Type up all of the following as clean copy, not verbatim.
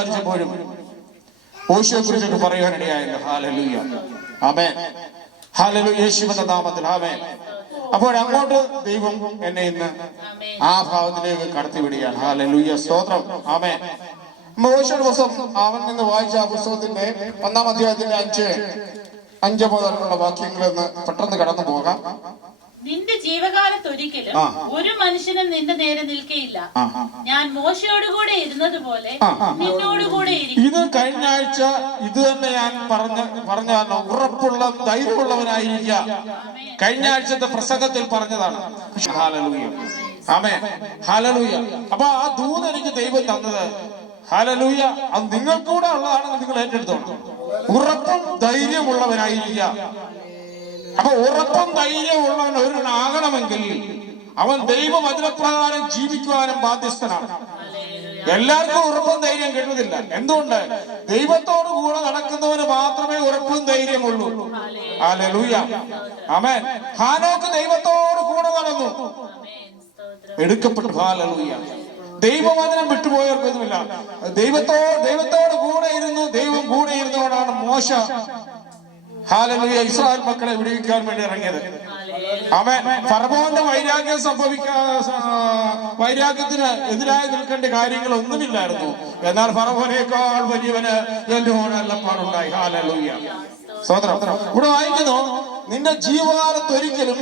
സംസാരിച്ചപ്പോഴും മോശയെ കുറിച്ചൊക്കെ പറയാനിടയായല്ലോ. ഹല്ലേലൂയ, ആമേൻ. ഹല്ലേലൂയ, യേശുവിന്റെ നാമത്തിൽ ആമേൻ. അപ്പോൾ അങ്ങോട്ട് ദൈവം എന്നെ ഇന്ന് ആ ഭാവത്തിലേക്ക് കടത്തിവിടുകയാണ്. ഹല്ലേലൂയ, സ്തോത്രം, ആമേൻ. മോശയുടെ പുസ്തകം അവൻ നിന്ന് വായിച്ച ആ പുസ്തകത്തിന്റെ 1-ാം അധ്യായത്തിന്റെ 5 മുതലുള്ള വാക്യങ്ങളിൽ നിന്ന് പെട്ടെന്ന് കടന്നു പോകാം. നിന്റെ ജീവകാലത്തൊരിക്കലും ഒരു മനുഷ്യനും നിന്റെ നേരെ നിൽക്കയില്ല. ഞാൻ മോശയോടുകൂടെ ഇരുന്നതുപോലെ നിന്നോടുകൂടെ ഇരിക്കും. ഇത് കഴിഞ്ഞ ആഴ്ച ഇത് തന്നെ ഞാൻ പറഞ്ഞാൽ ഉറപ്പുള്ള ധൈര്യമുള്ളവനായിരിക്കുക. കഴിഞ്ഞ ആഴ്ചത്തെ പ്രസംഗത്തിൽ പറഞ്ഞതാണ്. ഹല്ലേലൂയ, ആമേൻ, ഹല്ലേലൂയ. അപ്പൊ ആ ദൂത് എനിക്ക് ദൈവം തന്നത്, ഹല്ലേലൂയ, അത് നിങ്ങൾക്കൂടെ ഉള്ളതാണെന്ന് നിങ്ങൾ ഏറ്റെടുത്തോളൂ. ഉറപ്പും ധൈര്യമുള്ളവനായിരിക്കുക. അപ്പൊ ഉറപ്പും ധൈര്യമുള്ളവൻ ഒരുവനാകണമെങ്കിൽ അവൻ ദൈവവചനപ്രകാരം ജീവിക്കുവാനും ബാധ്യസ്ഥനാണ്. എല്ലാവർക്കും ഉറപ്പും ധൈര്യം കിട്ടുന്നില്ല. എന്തുകൊണ്ട്? ദൈവത്തോട് കൂടെ നടക്കുന്നവന് മാത്രമേ ഉറപ്പും ധൈര്യമുള്ളൂ. ഹല്ലേലൂയ, ആമേൻ. ഹാനോക്ക് ദൈവത്തോട് കൂടെ നടന്നു, എടുക്കപ്പെട്ടു. ഹല്ലേലൂയ. ദൈവവചനം വിട്ടുപോയവർക്കൊന്നുമില്ല. ദൈവത്തോട് കൂടെ ഇരുന്നു. ദൈവം കൂടെ ഇരുന്നവനാണ് മോശ, ഹല്ലേലൂയ, ഇസ്രായേൽ മക്കളെ വിടുവിക്കാൻ വേണ്ടി ഇറങ്ങിയത്. ആമേൻ. ഫറവോന്റെ വൈരാഗ്യത്തിന് എതിരായി നിൽക്കേണ്ട കാര്യങ്ങളൊന്നുമില്ലായിരുന്നു. എന്നാൽ ഫറവോനേക്കാൾ വലിയവന് എന്നോട് അല്ലപ്പാടുണ്ടായി. ഹല്ലേലൂയ, സ്തോത്രം. ഇവിടെ വായിക്കുന്നു, നിന്റെ ജീവകാലത്ത് ഒരിക്കലും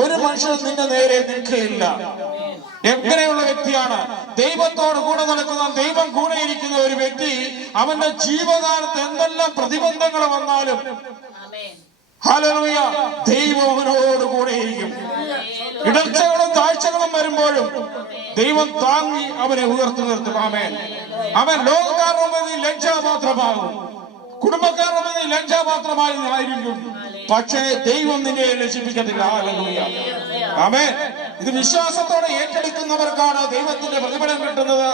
ഒരു മനുഷ്യൻ നിന്റെ നേരെ നിൽക്കുകയില്ല. എങ്ങനെയുള്ള വ്യക്തിയാണ്? ദൈവത്തോട് കൂടെ നടക്കുന്ന, ദൈവം കൂടെ ഇരിക്കുന്ന ഒരു വ്യക്തി അവന്റെ ജീവകാലത്ത് എന്തെല്ലാം പ്രതിബന്ധങ്ങൾ വന്നാലും, ഹല്ലേലൂയ, ദൈവം അവനോട് കൂടെ ഇരിക്കും. ഇടർച്ചകളും താഴ്ചകളും വരുമ്പോഴും ദൈവം താങ്ങി അവനെ ഉയർത്തി നിർത്തും. ആമേൻ. അവൻ ലോകക്കാരുടെ മുമ്പിൽ ലജ്ജാപാത്രമാകും, കുടുംബക്കാരുടെ മുമ്പിൽ ലജ്ജാപാത്രമായി ആയിരിക്കും. പക്ഷേ ദൈവം നിന്നെ ലജ്ജിപ്പിക്കത്തില്ല. ഹല്ലേലൂയ, ആമേൻ. ഇത് വിശ്വാസത്തോടെ ഏറ്റെടുക്കുന്നവർക്കാണ് ദൈവത്തിന്റെ പ്രതിഫലം കിട്ടുന്നത്.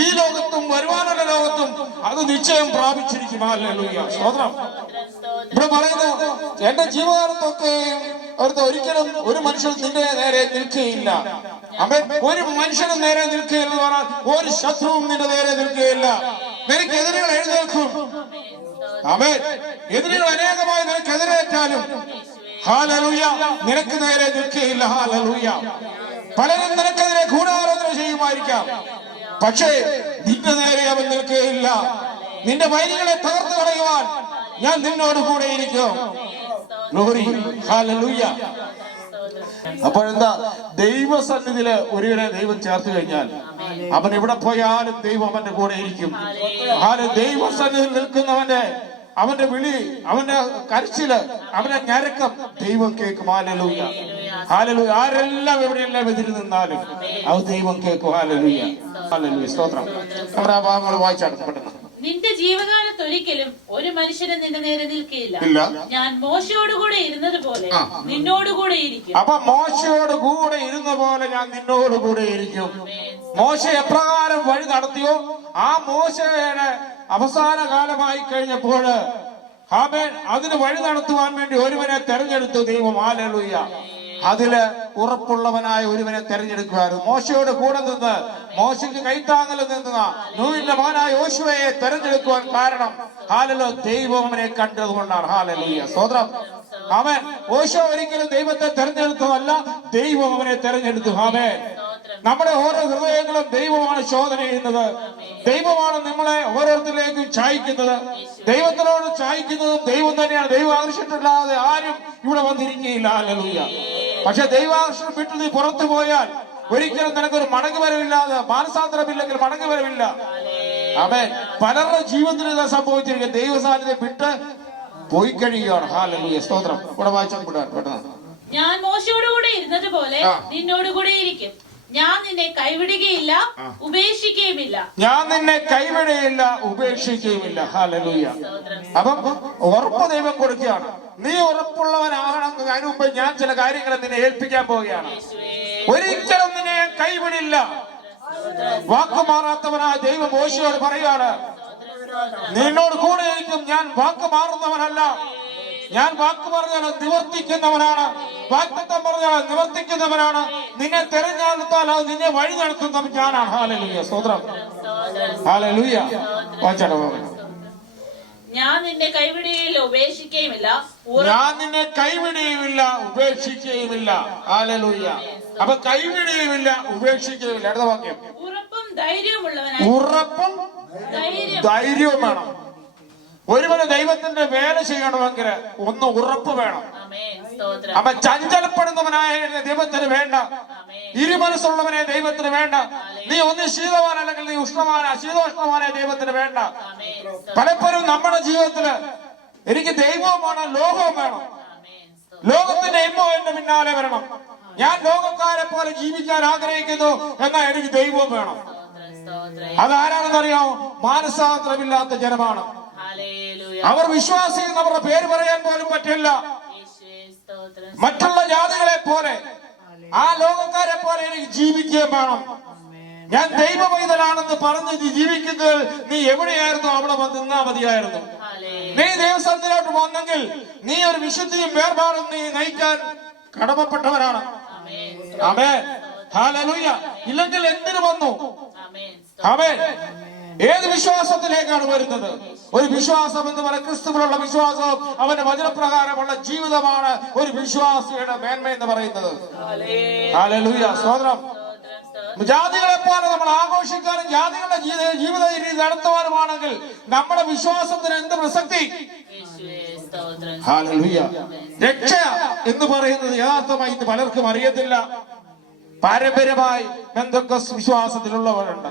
ഈ ലോകത്തും വരുവാനുള്ള ലോകത്തും അത് നിശ്ചയം പ്രാപിച്ചിരിക്കും. ഹല്ലേലൂയ, സ്തോത്രം. ഇവിടെ പറയുന്നു, എന്റെ ജീവകാലത്തൊക്കെ ഒരിക്കലും ഒരു മനുഷ്യൻ നിന്റെ നേരെ നിൽക്കുകയില്ല. ആമേൻ. ഒരു മനുഷ്യനും നേരെ നിൽക്കുകയില്ല എന്ന് പറഞ്ഞാൽ ഒരു ശത്രുവും നിന്റെ നേരെ നിൽക്കുകയില്ല. നിനക്ക് എതിരുകൾ എഴുന്നേൽക്കും. ആമേൻ. എതിരുകൾ അനേകമായി നിനക്ക് എതിരേറ്റാലും, ഹല്ലേലൂയ, നിനക്ക് നേരെ നിൽക്കുകയില്ല. ഹല്ലേലൂയ. പലരും നിനക്കെതിരെ ഗൂഢാലോചന ചെയ്യുമായിരിക്കാം, പക്ഷേ നിന്റെ നേരെ അവൻ നിൽക്കുകയില്ല. നിന്റെ വൈരികളെ തകർത്ത് കളയുവാൻ ഞാൻ നിന്നോട് കൂടെ ഇരിക്കും. Glory, hallelujah. അപ്പോഴെന്താ? ദൈവസന്നിധിയില് ഒരുവനെ ദൈവം ചേർത്ത് കഴിഞ്ഞാൽ അവൻ എവിടെ പോയാലും ദൈവം അവന്റെ കൂടെ ഇരിക്കും. ദൈവസന്നിധിയിൽ നിൽക്കുന്നവന്റെ അവന്റെ വിളി, അവന്റെ കരച്ചില്, അവന്റെ ഞരക്കം ദൈവം കേൾക്കും. Hallelujah, hallelujah. ആരെല്ലാം എവിടെയെല്ലാം എതിര് നിന്നാലും അത് ദൈവം കേൾക്കും. ഹല്ലേലൂയ, ഹല്ലേലൂയ, സ്തോത്രം. നമ്മുടെ ആ ഭാഗങ്ങൾ വായിച്ചെടുക്കപ്പെട്ടു. നിന്റെ ജീവകാലത്ത് ഒരിക്കലും ഒരു മനുഷ്യനും നിന്റെ നേരെ നിൽക്കുകയില്ല. ഞാൻ മോശയോടുകൂടെ ഇരുന്നത് പോലെ നിന്നോടുകൂടെ ഇരിക്കും. അപ്പൊ മോശയോട് കൂടെ ഇരുന്ന പോലെ ഞാൻ നിന്നോട് കൂടെ ഇരിക്കും. മോശ എപ്രകാരം വഴി നടത്തിയോ ആ മോശയുടെ അവസാന കാലമായി കഴിഞ്ഞപ്പോൾ ആമേൻ, അതിന് വഴി നടത്തുവാൻ വേണ്ടി ഒരുവനെ തെരഞ്ഞെടുത്തു ദൈവം. ഹല്ലേലൂയ. അതില് ഉറപ്പുള്ളവനായ ഒരുവനെ തെരഞ്ഞെടുക്കുവായിരുന്നു. മോശയോട് കൂടെ നിന്ന്, മോശയ്ക്ക് കൈത്താങ്ങൽ നിന്ന നൂഹിന്റെ മകനായ യോശുവയെ തെരഞ്ഞെടുക്കുവാൻ കാരണം ഹല്ലേലൂയ, ദൈവം അവനെ കണ്ടതുകൊണ്ടാണ്. ഹല്ലേലൂയ, സ്തോത്രം. ആമേൻ. യോശുവ ഒരിക്കലും ദൈവത്തെ തെരഞ്ഞെടുത്തതല്ല, ദൈവം അവനെ തെരഞ്ഞെടുത്തു. ആമേൻ. നമ്മുടെ ഓരോ ഹൃദയങ്ങളും ദൈവമാണ് ശോധന ചെയ്യുന്നത്. ദൈവമാണ് നമ്മളെ ഓരോരുത്തരിലേക്കും ചായ്ക്കുന്നത്. ദൈവത്തിനോട് ചായ്ക്കുന്നതും ദൈവം തന്നെയാണ്. ദൈവം ആവശ്യമില്ലാതെ ആരും ഇവിടെ വന്നിരിക്കുകയില്ല. ഹല്ലേലൂയ. പക്ഷെ ദൈവാകർഷണം വിട്ടു നീ പുറത്തു പോയാൽ ഒരിക്കലും നിനക്കൊരു മടങ്ങുവരവില്ലാതെ, മാനസാന്തരമില്ലെങ്കിൽ മടങ്ങുവരവില്ല. ആമേൻ. പലരുടെ ജീവിതത്തിൽ ഇത് സംഭവിച്ചിരിക്കും. ദൈവ സാന്നിധ്യം വിട്ട് പോയി കഴിയുകയാണ്. ഹല്ലേലൂയ, സ്തോത്രം. ഇവിടെ വായിച്ചാൽ പെട്ടെന്ന്. ഞാൻ മോശയോടുകൂടെ ഇരുന്നത് പോലെ നിന്നോടുകൂടെ ഇരിക്കും. ഞാൻ നിന്നെ കൈവിടുകയില്ല, ഉപേക്ഷിക്കുകയുമില്ല. ഞാൻ നിന്നെ കൈവിടുകയില്ല, ഉപേക്ഷിക്കുകയുമില്ല. ഹല്ലേലൂയ. അപ്പം ഉറപ്പ് ദൈവം കൊടുക്കുകയാണ്. നീ ഉറപ്പുള്ളവനാകണം. അതിനു മുമ്പ് ഞാൻ ചില കാര്യങ്ങൾ നിന്നെ ഏൽപ്പിക്കാൻ പോവുകയാണ്. ഒരിക്കലും നിന്നെ കൈവിടില്ല. വാക്കുമാറാത്തവനായ ദൈവം മോശയോട് പറയുകയാണ്, നിന്നോട് കൂടെ ഇരിക്കും. ഞാൻ വാക്ക് മാറുന്നവനല്ല. ഞാൻ വാക്ക് പറഞ്ഞാൽ നിവർത്തിക്കുന്നവനാണ്. വാഗ്ദത്തം പറഞ്ഞാൽ നിവർത്തിക്കുന്നവനാണ്. നിന്നെ തെരഞ്ഞെടുത്താൽ അത് നിന്നെ വഴി നടത്തുന്നവൻ ഞാനാണ്. ഹല്ലേലൂയ, സ്തോത്രം. ഹല്ലേലൂയ. വായിച്ചാലോ? ഞാൻ നിന്നെ കൈവിടുകയില്ല ഉപേക്ഷിക്കുകയുമില്ല. ഞാൻ നിന്നെ കൈവിടുകയുമില്ല ഉപേക്ഷിക്കുകയുമില്ല. ഹല്ലേലൂയ. അപ്പൊ കൈവിടുകയുമില്ല ഉപേക്ഷിക്കുകയുമില്ല. അടുത്ത വാക്യം. ഉറപ്പും ധൈര്യവുമുള്ളവനായി. ഉറപ്പും ധൈര്യവും വേണം. ഒരുവന് ദൈവത്തിന്റെ വേല ചെയ്യണമെങ്കിൽ ഒന്ന് ഉറപ്പ് വേണം. അപ്പൊ ചഞ്ചലപ്പെടുന്നവനായ ദൈവത്തിന് വേണ്ട, ഇരുമനസ്സുള്ളവനെ ദൈവത്തിന് വേണ്ട. നീ ഒന്ന് ശീതവാൻ അല്ലെങ്കിൽ നീ ശീതോഷ്ണവാനെ ദൈവത്തിന് വേണ്ട. പലപ്പോഴും നമ്മുടെ ജീവിതത്തില് എനിക്ക് ദൈവവും വേണം, ലോകവും വേണം. ലോകത്തിന്റെ എമ്മോ എന്റെ പിന്നാലെ വരണം. ഞാൻ ലോകക്കാരെ പോലെ ജീവിക്കാൻ ആഗ്രഹിക്കുന്നു, എന്നാൽ എനിക്ക് ദൈവവും വേണം. അതാരാണെന്നറിയാമോ? മാനസാന്തരമില്ലാത്ത ജനമാണ് അവർ. വിശ്വാസികൾ അവരുടെ പേര് പറയാൻ പോലും പറ്റില്ല. മറ്റുള്ള ജാതികളെ പോലെ, ആ ലോകക്കാരെ പോലെ എനിക്ക് ജീവിക്കുകയും വേണം. ഞാൻ ദൈവ പൈതലാണെന്ന് പറഞ്ഞ് ജീവിക്കുന്നത് നീ എവിടെയായിരുന്നു അവിടെ വന്ന് നിന്നാ മതിയായിരുന്നു. നീ ദൈവസന്നിധിയിലോട്ട് വന്നെങ്കിൽ നീ ഒരു വിശുദ്ധിയും വേർപാടും നീ നയിക്കാൻ കടമപ്പെട്ടവരാണ്. ആമേൻ. ഹല്ലേലൂയ. ഇല്ലെങ്കിൽ എന്തിനു വന്നു? ആമേൻ. ഏത് വിശ്വാസത്തിലേക്കാണ് വരുന്നത്? ഒരു വിശ്വാസം എന്ന് പറയുന്നത് ക്രിസ്തുവിലുള്ള വിശ്വാസവും അവന്റെ വചനപ്രകാരമുള്ള ജീവിതമാണ് ഒരു വിശ്വാസിയുടെ മേന്മ എന്ന് പറയുന്നത്. ഹല്ലേലൂയ. സ്തോത്രം. ജാതികളെ പോലെ നമ്മൾ ആഘോഷിക്കാനും ജാതികളുടെ ജീവിത രീതി നടത്തുവാനുമാണെങ്കിൽ നമ്മുടെ വിശ്വാസത്തിന് എന്ത് പ്രസക്തി? ഹല്ലേലൂയ. രക്ഷ എന്ന് പറയുന്നത് യഥാർത്ഥമായി ഇന്ന് പലർക്കും അറിയത്തില്ല. പാരമ്പര്യമായി പെന്തക്കോസ്ത് വിശ്വാസത്തിലുള്ളവരുണ്ട്,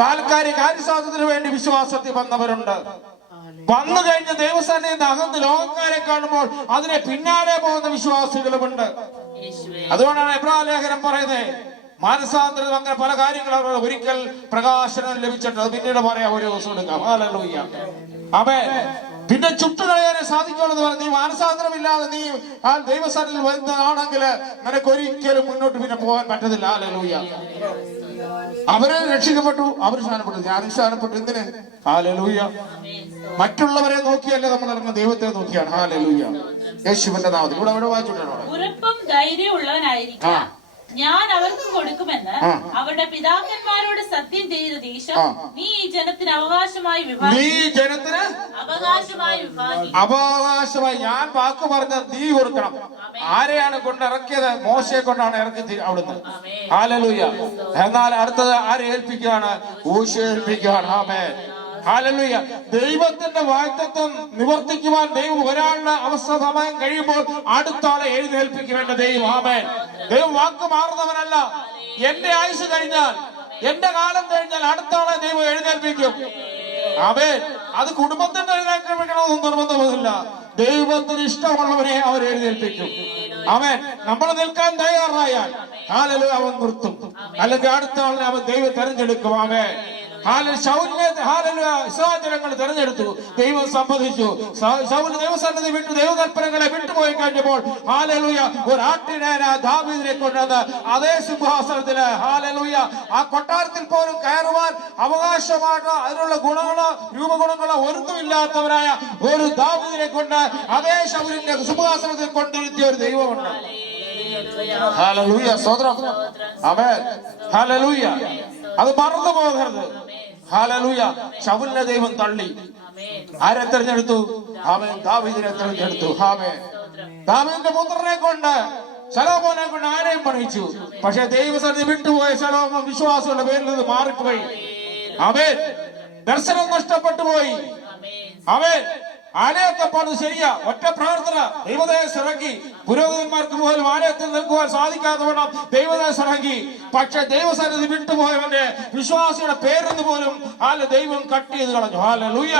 താൽക്കാലിക കാര്യസാധ്യത്തിന് വേണ്ടി വിശ്വാസത്തിൽ വന്നവരുണ്ട്. വന്നു കഴിഞ്ഞ് ദൈവസന്നിധിയിൽ അകന്ന് ലോകക്കാരെ കാണുമ്പോൾ അതിനെ പിന്നാലെ പോകുന്ന വിശ്വാസികളുമുണ്ട്. അതുകൊണ്ടാണ് എബ്രായ ലേഖനം പറയുന്നത്, മാനസാന്തരം അങ്ങനെ പല കാര്യങ്ങളും ഒരിക്കൽ പ്രകാശനം ലഭിച്ചിട്ട് അത് പിന്നീട് പറയാം, ഒരു ദിവസം എടുക്കാം. ഹല്ലേലൂയ. ആമേൻ. പിന്നെ ചുട്ടുകളയാനെ സാധിക്കുള്ളൂ. നീ മാനസാന്തരമില്ലാതെ നീ ആ ദൈവസന്നിധിയിൽ വരുന്നതാണെങ്കിൽ നിനക്ക് ഒരിക്കലും മുന്നോട്ട് പിന്നെ പോകാൻ പറ്റത്തില്ല. ഹല്ലേലൂയ. അവര് രക്ഷിക്കപ്പെട്ടു, അവർ സ്നാനപ്പെട്ടു, ഞാനും സ്നാനപ്പെട്ടു. എന്തിന്? ഹല്ലേലൂയ. മറ്റുള്ളവരെ നോക്കിയല്ലേ നമ്മൾ ഇറങ്ങുന്ന, ദൈവത്തെ നോക്കിയാണ്. ഹല്ലേലൂയ. യേശുവിന്റെ നാമത്തിൽ. ഇവിടെ അവിടെ വായിച്ചിട്ടാണ്. ഉറപ്പും ധൈര്യമുള്ളവനായിരിക്കാം, ഞാൻ അവർക്ക് കൊടുക്കുമെന്ന് അവരുടെ പിതാക്കന്മാരോട് സത്യം ചെയ്ത ദേശം നീ ഈ ജനത്തിന് അവകാശമായി അവകാശമായി ഞാൻ വാക്ക് പറഞ്ഞ നീ കൊടുക്കണം. ആരെയാണ് കൊണ്ടിറക്കിയത്? മോശയെ കൊണ്ടാണ് ഇറക്കി അവിടുന്ന്. ഹല്ലേലൂയ. എന്നാൽ അടുത്തത് ആരെ ഏൽപ്പിക്കുകയാണ്? യോശുവയെ ഏൽപ്പിക്കുകയാണ്. ആമേൻ. ഹല്ലേലൂയ. ദൈവത്തിന്റെ വാഗ്ദത്തം നിവർത്തിക്കുവാൻ ദൈവം ഒരാളുടെ അവസ്ഥ സമയം കഴിയുമ്പോൾ അടുത്ത ആളെ എഴുന്നേൽപ്പിക്കുവേണ്ട ദൈവം. ആമേൻ. ദൈവം വാക്ക് മാറുന്നവനല്ല. എന്റെ ആയുസ് കഴിഞ്ഞാൽ, എന്റെ കാലം കഴിഞ്ഞാൽ അടുത്ത ആളെ ദൈവം എഴുന്നേൽപ്പിക്കും. ആമേൻ. അത് കുടുംബത്തിന്റെ എഴുന്നേൽപ്പിക്കണമെന്ന് നിർബന്ധമൊന്നുമില്ല. ദൈവത്തിന് ഇഷ്ടമുള്ളവരെ അവർ എഴുന്നേൽപ്പിക്കും. ആമേൻ. നമ്മൾ നിൽക്കാൻ തയ്യാറായാൽ ഹല്ലേലൂയ അവൻ നിർത്തും, അല്ലെങ്കിൽ അടുത്ത ആളിനെ അവൻ ദൈവം തെരഞ്ഞെടുക്കും. ആമേൻ. ഇസ്രായേൽ തെരഞ്ഞെടുത്തു, ദൈവം സമ്മതിച്ചു. ശൗൽ ദൈവസന്നിധി വിട്ടു, ദൈവകൽപ്പനകളെ വിട്ടുപോയി കഴിഞ്ഞപ്പോൾ ഹല്ലേലൂയ ഒരു ആട്ടിനെ ദാവീദിനെ കൊണ്ടുവന്ന് അതേ സിംഹാസനത്തില് ഹല്ലേലൂയ ആ കൊട്ടാരത്തിൽ പോലും കയറുവാൻ അവകാശമായിട്ട് അതിനുള്ള ഗുണങ്ങളോ രൂപഗുണങ്ങളോ ഒന്നുമില്ലാത്തവരായ ഒരു ദാവീദിനെ കൊണ്ട് അതേ ശൗലിന്റെ സിംഹാസനത്തിൽ കൊണ്ടിരുത്തിയ ഒരു ദൈവമുണ്ട്. ഹല്ലേലൂയ. സ്തോത്രം. ആമേൻ. ഹല്ലേലൂയ. അത് മറന്നു പോകരുത്. ഹല്ലേലൂയ. ശൗലിനെ ദൈവം തള്ളി ആരെ തെരഞ്ഞെടുത്തു? അവൻ ദാവീദിനെ തെരഞ്ഞെടുത്തു. ആമേൻ. ദാവീദിന്റെ പുത്രനെ കൊണ്ട് ശലോമോനെ കൊണ്ട് ആരെയും പണിയിച്ചു. പക്ഷെ ദൈവസന്നിധി വിട്ടുപോയ ശലോമോൻ വിശ്വാസമുള്ള പേരിൽ നിന്ന് മാറിപ്പോയി. ആമേൻ. ദർശനം നഷ്ടപ്പെട്ടു പോയി. ആമേൻ. ആലയത്തെ പണിത് ശരിയാ, ഒറ്റ പ്രാർത്ഥന ദൈവദേശം ഇറങ്ങി. പുരോഹിതന്മാർക്ക് പോലും ആലയത്തിൽ നിൽക്കുവാൻ സാധിക്കാത്തവണ്ണം ദൈവദേശം ഇറങ്ങി. പക്ഷെ ദൈവസന്നിധി വിട്ടുപോയവന്റെ വിശ്വാസിയുടെ പേരെന്ന് പോലും ദൈവം കട്ട് ചെയ്ത് കളഞ്ഞു. ഹല്ലേലൂയ.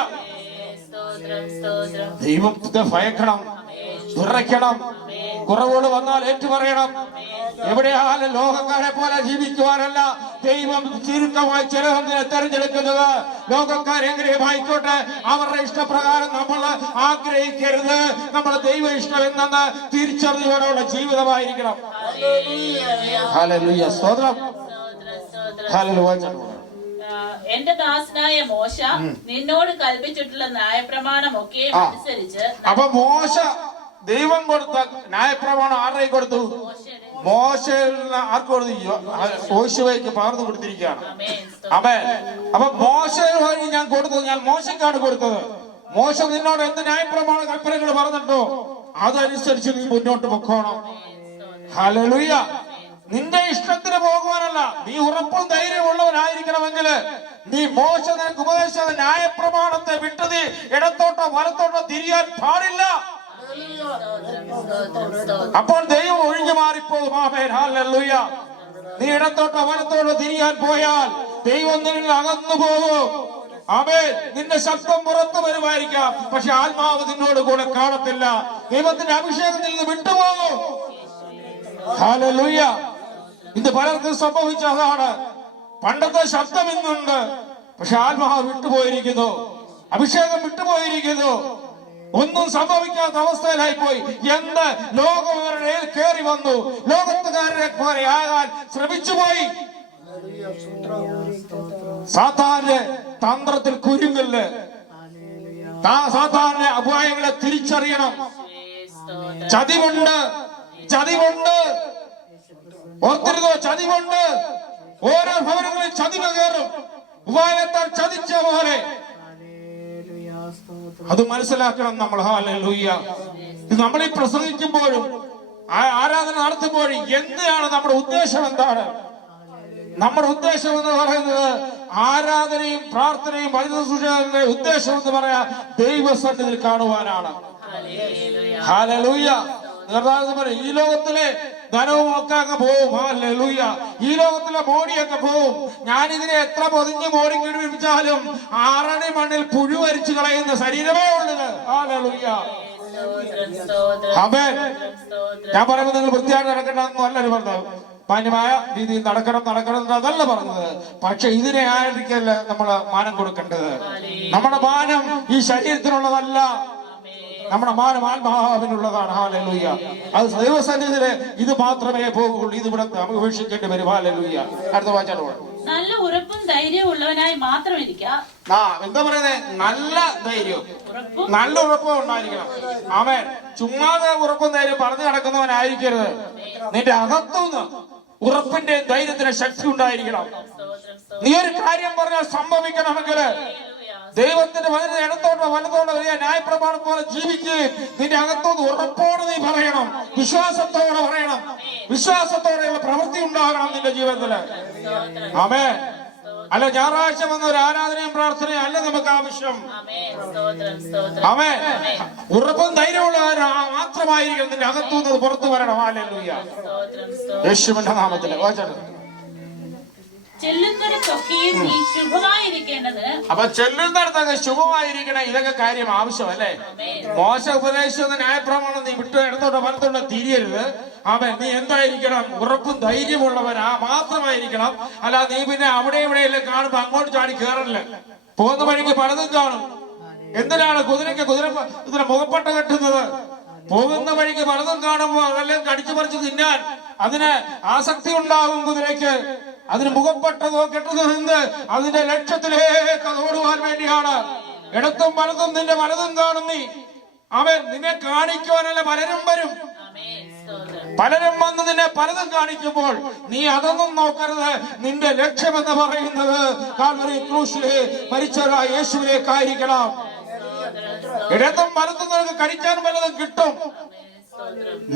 ദൈവത്തെ ഭയക്കണം, വിറയ്ക്കണം, കുറവുകൾ വന്നാൽ ഏറ്റുപറയണം. എവിടെയാലും ലോകക്കാരെ പോലെ ജീവിക്കുവാനല്ല ദൈവം ചുരുക്കമായി ചിലതിനെ തെരഞ്ഞെടുക്കുന്നത്. ലോകക്കാരെങ്ങനെയുമായിക്കോട്ടെ അവരുടെ ഇഷ്ടപ്രകാരം നമ്മൾ ആഗ്രഹിക്കരുത്. നമ്മുടെ ദൈവ ഇഷ്ടം എന്നെന്ന് തിരിച്ചറിഞ്ഞുകൊണ്ടുള്ള ജീവിതമായിരിക്കണം. ഹല്ലേലൂയ. സ്തോത്രം. ഹല്ലേലൂയ. എന്റെ ദാസനായ മോശ നിന്നോട് കൽപ്പിച്ചിട്ടുള്ള ന്യായപ്രമാണം ഒക്കെ അനുസരിച്ച്. അപ്പൊ മോശ ദൈവം കൊടുത്ത ന്യായപ്രമാണം ആരുടെ കൊടുത്തു? മോശയിൽ നിന്ന് ആർക്ക് കൊടുത്തു? യോശുവയ്ക്ക് പകർന്നു കൊടുത്തിരിക്കുകയാണ്. ആമേൻ. അപ്പൊ മോശ വഴി ഞാൻ കൊടുത്തത്, ഞാൻ മോശക്കാണ് കൊടുത്തത്. മോശ നിന്നോട് എന്ത് ന്യായപ്രമാണ കൽപ്പനകൾ പറഞ്ഞിട്ടോ അതനുസരിച്ച് നീ മുന്നോട്ട് പൊക്കോണം. ഹല്ലേലൂയ. നിന്റെ ഇഷ്ടത്തിന് പോകുവാനല്ല, നീ ഉറപ്പും ധൈര്യമുള്ളവനായിരിക്കണമെങ്കിൽ നീ മോശ നിനക്ക് ഉപദേശിച്ച ന്യായപ്രമാണത്തെ വിട്ട് നീ ഇടത്തോട്ടോ വലത്തോട്ടോ തിരിയാൻ പാടില്ല. അപ്പോൾ ദൈവം ഒഴിഞ്ഞു മാറിപ്പോകും. ആമേൻ. ഹല്ലേലൂയ. നീ ഇടത്തോട്ടോ വലത്തോട്ടോ തിരിയാൻ പോയാൽ ദൈവം നിന്നിൽ അകന്നു പോകും. ആമേൻ. നിന്റെ ശബ്ദം പുറത്തു വരുമായിരിക്കാം, പക്ഷെ ആത്മാവ് നിന്നോട് കൂടെ കാണത്തില്ല. ദൈവത്തിന്റെ അഭിഷേകത്തിൽ നിന്ന് വിട്ടുപോകും. ഹല്ലേലൂയ. ഇത് പലർക്കും സംഭവിച്ച അതാണ്. പണ്ടത്തെ ശബ്ദം ഇന്നുണ്ട്, പക്ഷെ ആത്മാവ് വിട്ടുപോയിരിക്കുന്നു, അഭിഷേകം വിട്ടുപോയിരിക്കുന്നു. ഒന്നും സംഭവിക്കാത്ത അവസ്ഥയിലായി പോയി. എന്ത് ലോകം അവരുടെ കയറി വന്നു, ലോകത്തുകാരെ പോലെ ആകാൻ ശ്രമിച്ചുപോയി. സാത്താന്റെ തന്ത്രത്തിൽ കുരുങ്ങല്, സാത്താന്റെ അപായങ്ങളെ തിരിച്ചറിയണം. ചതിവുണ്ട്, ചതിവുണ്ട്, ഓർത്തിരുന്നോ? ചതിവുണ്ട്. ഓരോ ഭവനങ്ങളിൽ ചതിവ് കയറും. ഉപായത്താൽ ചതിച്ച പോലെ അത് മനസ്സിലാക്കണം നമ്മൾ. ഹല്ലേലൂയ. നമ്മൾ ഈ പ്രസംഗിക്കുമ്പോഴും ആരാധന നടത്തുമ്പോഴും എന്താണ് നമ്മുടെ ഉദ്ദേശം? എന്താണ് നമ്മുടെ ഉദ്ദേശം എന്ന് പറയുന്നത്? ആരാധനയും പ്രാർത്ഥനയും വചനശുശ്രൂഷയുടെ ഉദ്ദേശം എന്ന് പറയാ ദൈവസന്നിധിയിൽ കാണുവാനാണ്. ഹല്ലേലൂയ. ഈ ലോകത്തിലെ ധനവും ഒക്കെ അങ്ങ് പോവും. ഹല്ലേലൂയ. ഈ ലോകത്തിലെ മോടിയൊക്കെ പോവും. ഞാനിതിനെ എത്ര പൊതിഞ്ഞ് മോടി കിഴിപ്പിച്ചാലും 6 അടി മണ്ണിൽ പുഴുവരിച്ചു കളയുന്ന ശരീരമേ ഉള്ളത്. ഹല്ലേലൂയ. ആമേൻ. ഞാൻ പറയുമ്പോൾ നിങ്ങൾ വൃത്തിയായിട്ട് നടക്കണമെന്നും അല്ലൊരു പറഞ്ഞത്. മാന്യമായ രീതിയിൽ നടക്കണം അതല്ല പറഞ്ഞത്. പക്ഷെ ഇതിനെ ആയിരിക്കല്ല നമ്മൾ മാനം കൊടുക്കേണ്ടത്. നമ്മുടെ മാനം ഈ ശരീരത്തിനുള്ളതല്ല, നമ്മുടെ മാനം ആത്മാവിനുള്ളതാണ്. ഹല്ലേലൂയ. അത് ദൈവസന്നിധിയില് ഇത് മാത്രമേ പോകുള്ളൂ. ഇത് ഇവിടെ നമുക്ക് ഉപേക്ഷിക്കേണ്ടി വരും. ഹല്ലേലൂയ. അടുത്ത വായിച്ചാൽ നല്ല ഉറപ്പും ധൈര്യവും ഉള്ളവനായി മാത്രം ഇരിക്കാം. എന്താ പറയുന്നത്? നല്ല ധൈര്യവും നല്ല ഉറപ്പും ഉണ്ടായിരിക്കണം. ആമേൻ. ചുമ്മാതെ ഉറപ്പും ധൈര്യം പറഞ്ഞു നടക്കുന്നവനായിരിക്കരുത്. നിന്റെ അകത്തുനിന്ന് ഉറപ്പിന്റെ ധൈര്യത്തിന് ശക്തി ഉണ്ടായിരിക്കണം. നീ ഒരു കാര്യം പറഞ്ഞാൽ സംഭവിക്കണമെങ്കിൽ ദൈവത്തിന്റെ വചനത്തെ ഇടത്തോട്ടോ വലത്തോട്ടോ വലിയ ന്യായപ്രമാണം പോലെ ജീവിക്കുകയും നിന്റെ അകത്തോട് ഉറപ്പോടെ നീ പറയണം, വിശ്വാസത്തോടെ പറയണം. വിശ്വാസത്തോടെയുള്ള പ്രവൃത്തി ഉണ്ടാകണം നിന്റെ ജീവിതത്തില്. ആമേൻ. അല്ല ഞായറാഴ്ച വന്ന ഒരു ആരാധനയും പ്രാർത്ഥനയും അല്ല നമുക്ക് ആവശ്യം. ആമേൻ. ഉറപ്പും ധൈര്യമുള്ളവർ മാത്രമായിരിക്കും നിന്റെ അകത്തുനിന്ന് പുറത്തു വരണം. ഹല്ലേലൂയ. യേശുവിന്റെ നാമത്തിൽ ചെല്ലുന്നിടത്തൊക്കെയും നീ ശുഭമായിരിക്കേണ്ടതിന്. അപ്പൊ ചെല്ലുന്നിടത്തൊക്കെ ശുഭമായിരിക്കണം. ഇതൊക്കെ കാര്യം ആവശ്യമല്ലേ? മോശ ഉപദേശിച്ച ന്യായപ്രമാണം നീ വിട്ടു ഇടത്തോട്ടോ വലത്തോട്ടോ തിരിയരുത്. ആമേൻ. നീ എന്തായിരിക്കണം? ഉറപ്പും ധൈര്യമുള്ളവൻ മാത്രമായിരിക്കണം. അല്ല നീ പിന്നെ അവിടെ ഇവിടെയെല്ലാം കാണുമ്പോ അങ്ങോട്ട് ചാടി കയറല്ലേ. പോകുന്ന വഴിക്ക് പലതും കാണും. എന്തിനാണ് കുതിര മുഖപ്പട്ട കെട്ടുന്നത്? പോകുന്ന വഴിക്ക് പലതും കാണുമ്പോ അതെല്ലാം കടിച്ചു പറിച്ച് തിന്നാൻ അതിന് ആസക്തി ഉണ്ടാകും കുതിരയ്ക്ക്. അതിന് മുഖപ്പെട്ടതോ കെട്ടുന്നത് അതിന്റെ ലക്ഷ്യത്തിലേക്ക് ഓടുവാൻ വേണ്ടിയാണ്. ഇടത്തും വലതും നിന്റെ വലതും കാണും നീ. അവൻ നിന്നെ കാണിക്കുവാനല്ല പലരും വരും. പലരും വന്ന് നിന്നെ പലതും കാണിക്കുമ്പോൾ നീ അതൊന്നും നോക്കരുത്. നിന്റെ ലക്ഷ്യമെന്ന് പറയുന്നത് കാൽവരി ക്രൂശിലെ മരിച്ചവരായ യേശുവിലേക്കായിരിക്കണം. ഇടത്തും വലത്തും നിനക്ക് കഴിക്കാൻ വല്ലതും കിട്ടും.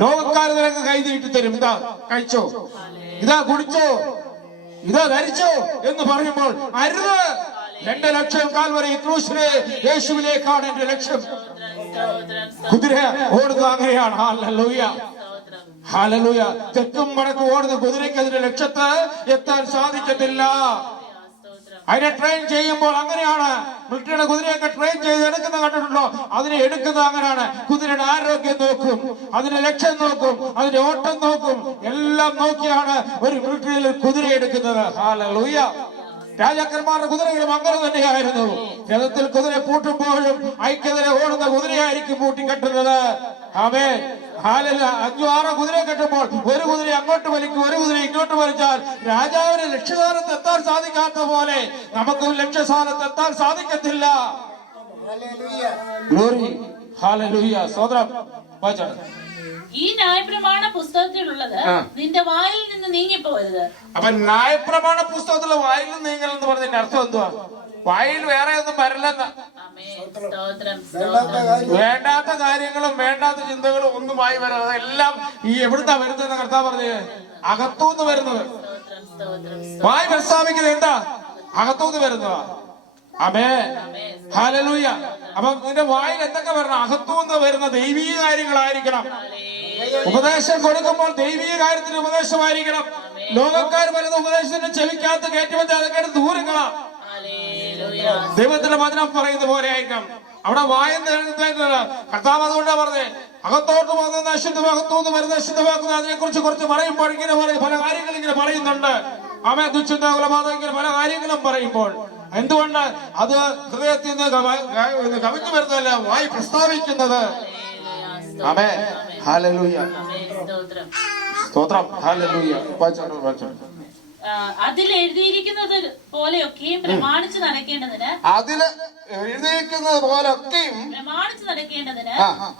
ലോകക്കാർ നിനക്ക് കൈ നീട്ടി തരും. ഇതാ കഴിച്ചോ, ഇതാ കുടിച്ചോ, ഇതാ ധരിച്ചോ എന്ന് പറയുമ്പോൾ അരുത്. എന്റെ ലക്ഷ്യം കാൽവരി ക്രൂശിലെ യേശുവിലേക്കാണ് എന്റെ ലക്ഷ്യം. കുതിര ഓടുക അങ്ങനെയാണ്. ഹല്ലേലൂയ. ഹല്ലേലൂയ. തെക്കും വടക്കും ഓടുന്ന കുതിരയ്ക്ക് അതിന്റെ ലക്ഷ്യത്ത് എത്താൻ സാധിക്കത്തില്ല. അതിനെ ട്രെയിൻ ചെയ്യുമ്പോൾ അങ്ങനെയാണ്. ബ്രിട്ടീഷ് കുതിരയൊക്കെ ട്രെയിൻ ചെയ്ത് എടുക്കുന്ന കണ്ടിട്ടുണ്ടോ? അതിനെ എടുക്കുന്നത് അങ്ങനെയാണ്. കുതിരയുടെ ആരോഗ്യം നോക്കും, അതിന്റെ ലക്ഷ്യം നോക്കും, അതിന്റെ ഓട്ടം നോക്കും, എല്ലാം നോക്കിയാണ് ഒരു മിലിറ്ററിയിൽ കുതിര എടുക്കുന്നത്. ഹല്ലേലൂയ. രാജാക്കന്മാരുടെ കുതിരകളും അങ്ങനെ തന്നെയായിരുന്നു. രഥത്തിൽ കുതിര പൂട്ടുമ്പോഴും ഐക്യതരെ ഓടുന്ന കുതിരയായിരിക്കും പൂട്ടിക്കെട്ടുന്നത്. ആമേൻ. ഹല്ലേലൂയ. 5-6 കുതിര കെട്ടുമ്പോൾ ഒരു കുതിര അങ്ങോട്ട് വലിക്കും, ഒരു കുതിര ഇങ്ങോട്ട് വലിച്ചാൽ രാജാവിന് ലക്ഷ്യസ്ഥാനത്ത് എത്താൻ സാധിക്കാത്ത പോലെ നമുക്കും ലക്ഷ്യസ്ഥാനത്ത് എത്താൻ സാധിക്കത്തില്ല. ഗ്ലോറി. ഹല്ലേലൂയ. സ്തോത്രം. വായിച്ചാട്ടെ. ഈ ന്യായപ്രമാണ പുസ്തകത്തിലുള്ളത് നിന്റെ വായിൽ നിന്ന് നീങ്ങിപ്പോരുത്. അപ്പൊ ന്യായപ്രമാണ പുസ്തകത്തിലെ വായിൽ നിന്ന് നീങ്ങൽ എന്ന് പറഞ്ഞതിന്റെ അർത്ഥം എന്തുവാ? വായിൽ വേറെ ഒന്നും വരില്ലെന്ന. വേണ്ടാത്ത കാര്യങ്ങളും വേണ്ടാത്ത ചിന്തകളും ഒന്നും വായി വരാതെ എല്ലാം ഈ എവിടുന്നാ വരുന്നതെന്ന് കർത്താവ് പറഞ്ഞത്? അകത്തുനിന്ന് വരുന്നത്. വായി പ്രസ്താവിക്കുന്നത് എന്താ? അകത്തുനിന്ന് വരുന്നതാ. ആമേൻ, ഹല്ലേലൂയ. അപ്പൊ നിന്റെ വായിൽ എന്തൊക്കെ വരണം? അകത്തുനിന്ന് വരുന്ന ദൈവീക കാര്യങ്ങളായിരിക്കണം. ഉപദേശം കൊടുക്കുമ്പോൾ ദൈവീക കാര്യത്തിന് ഉപദേശമായിരിക്കണം. ലോകക്കാർ വരുന്ന ഉപദേശത്തിന് ചെവിക്കകത്ത് കയറ്റുവെച്ച് അതൊക്കെ ദൂരങ്ങളാ. ദൈവത്തിന്റെ വചനം പറയുന്ന പോലെ ആയിരിക്കണം. അവിടെ വായന കർത്താവ് അതുകൊണ്ടാ പറഞ്ഞേ, അകത്തോട്ട് പോകുന്ന അശുദ്ധം അകത്തുനിന്ന് വരുന്ന അശുദ്ധമാക്കുന്ന. അതിനെ കുറിച്ച് കുറച്ച് പറയുമ്പോൾ ഇങ്ങനെ പല കാര്യങ്ങൾ ഇങ്ങനെ പറയുന്നുണ്ട്. ആമേൻ, ദുശ്ചിന്ത, കൊലപാതകം, ഇങ്ങനെ പല കാര്യങ്ങളും പറയുമ്പോൾ എന്തുകൊണ്ട് അത് ഹൃദയത്തിൽ നിന്ന് കവിഞ്ഞു വരുന്നതല്ല, വായി പ്രസ്താവിക്കുന്നത്. ആമേൻ, ഹല്ലേലൂയ, സ്തോത്രം, ഹല്ലേലൂയ. അതിൽ എഴുതിയിരിക്കുന്നത് പോലെയൊക്കെയും പ്രമാണിച്ചു നടക്കേണ്ടതിന് പ്രമാണിച്ചു നടക്കേണ്ടതിന്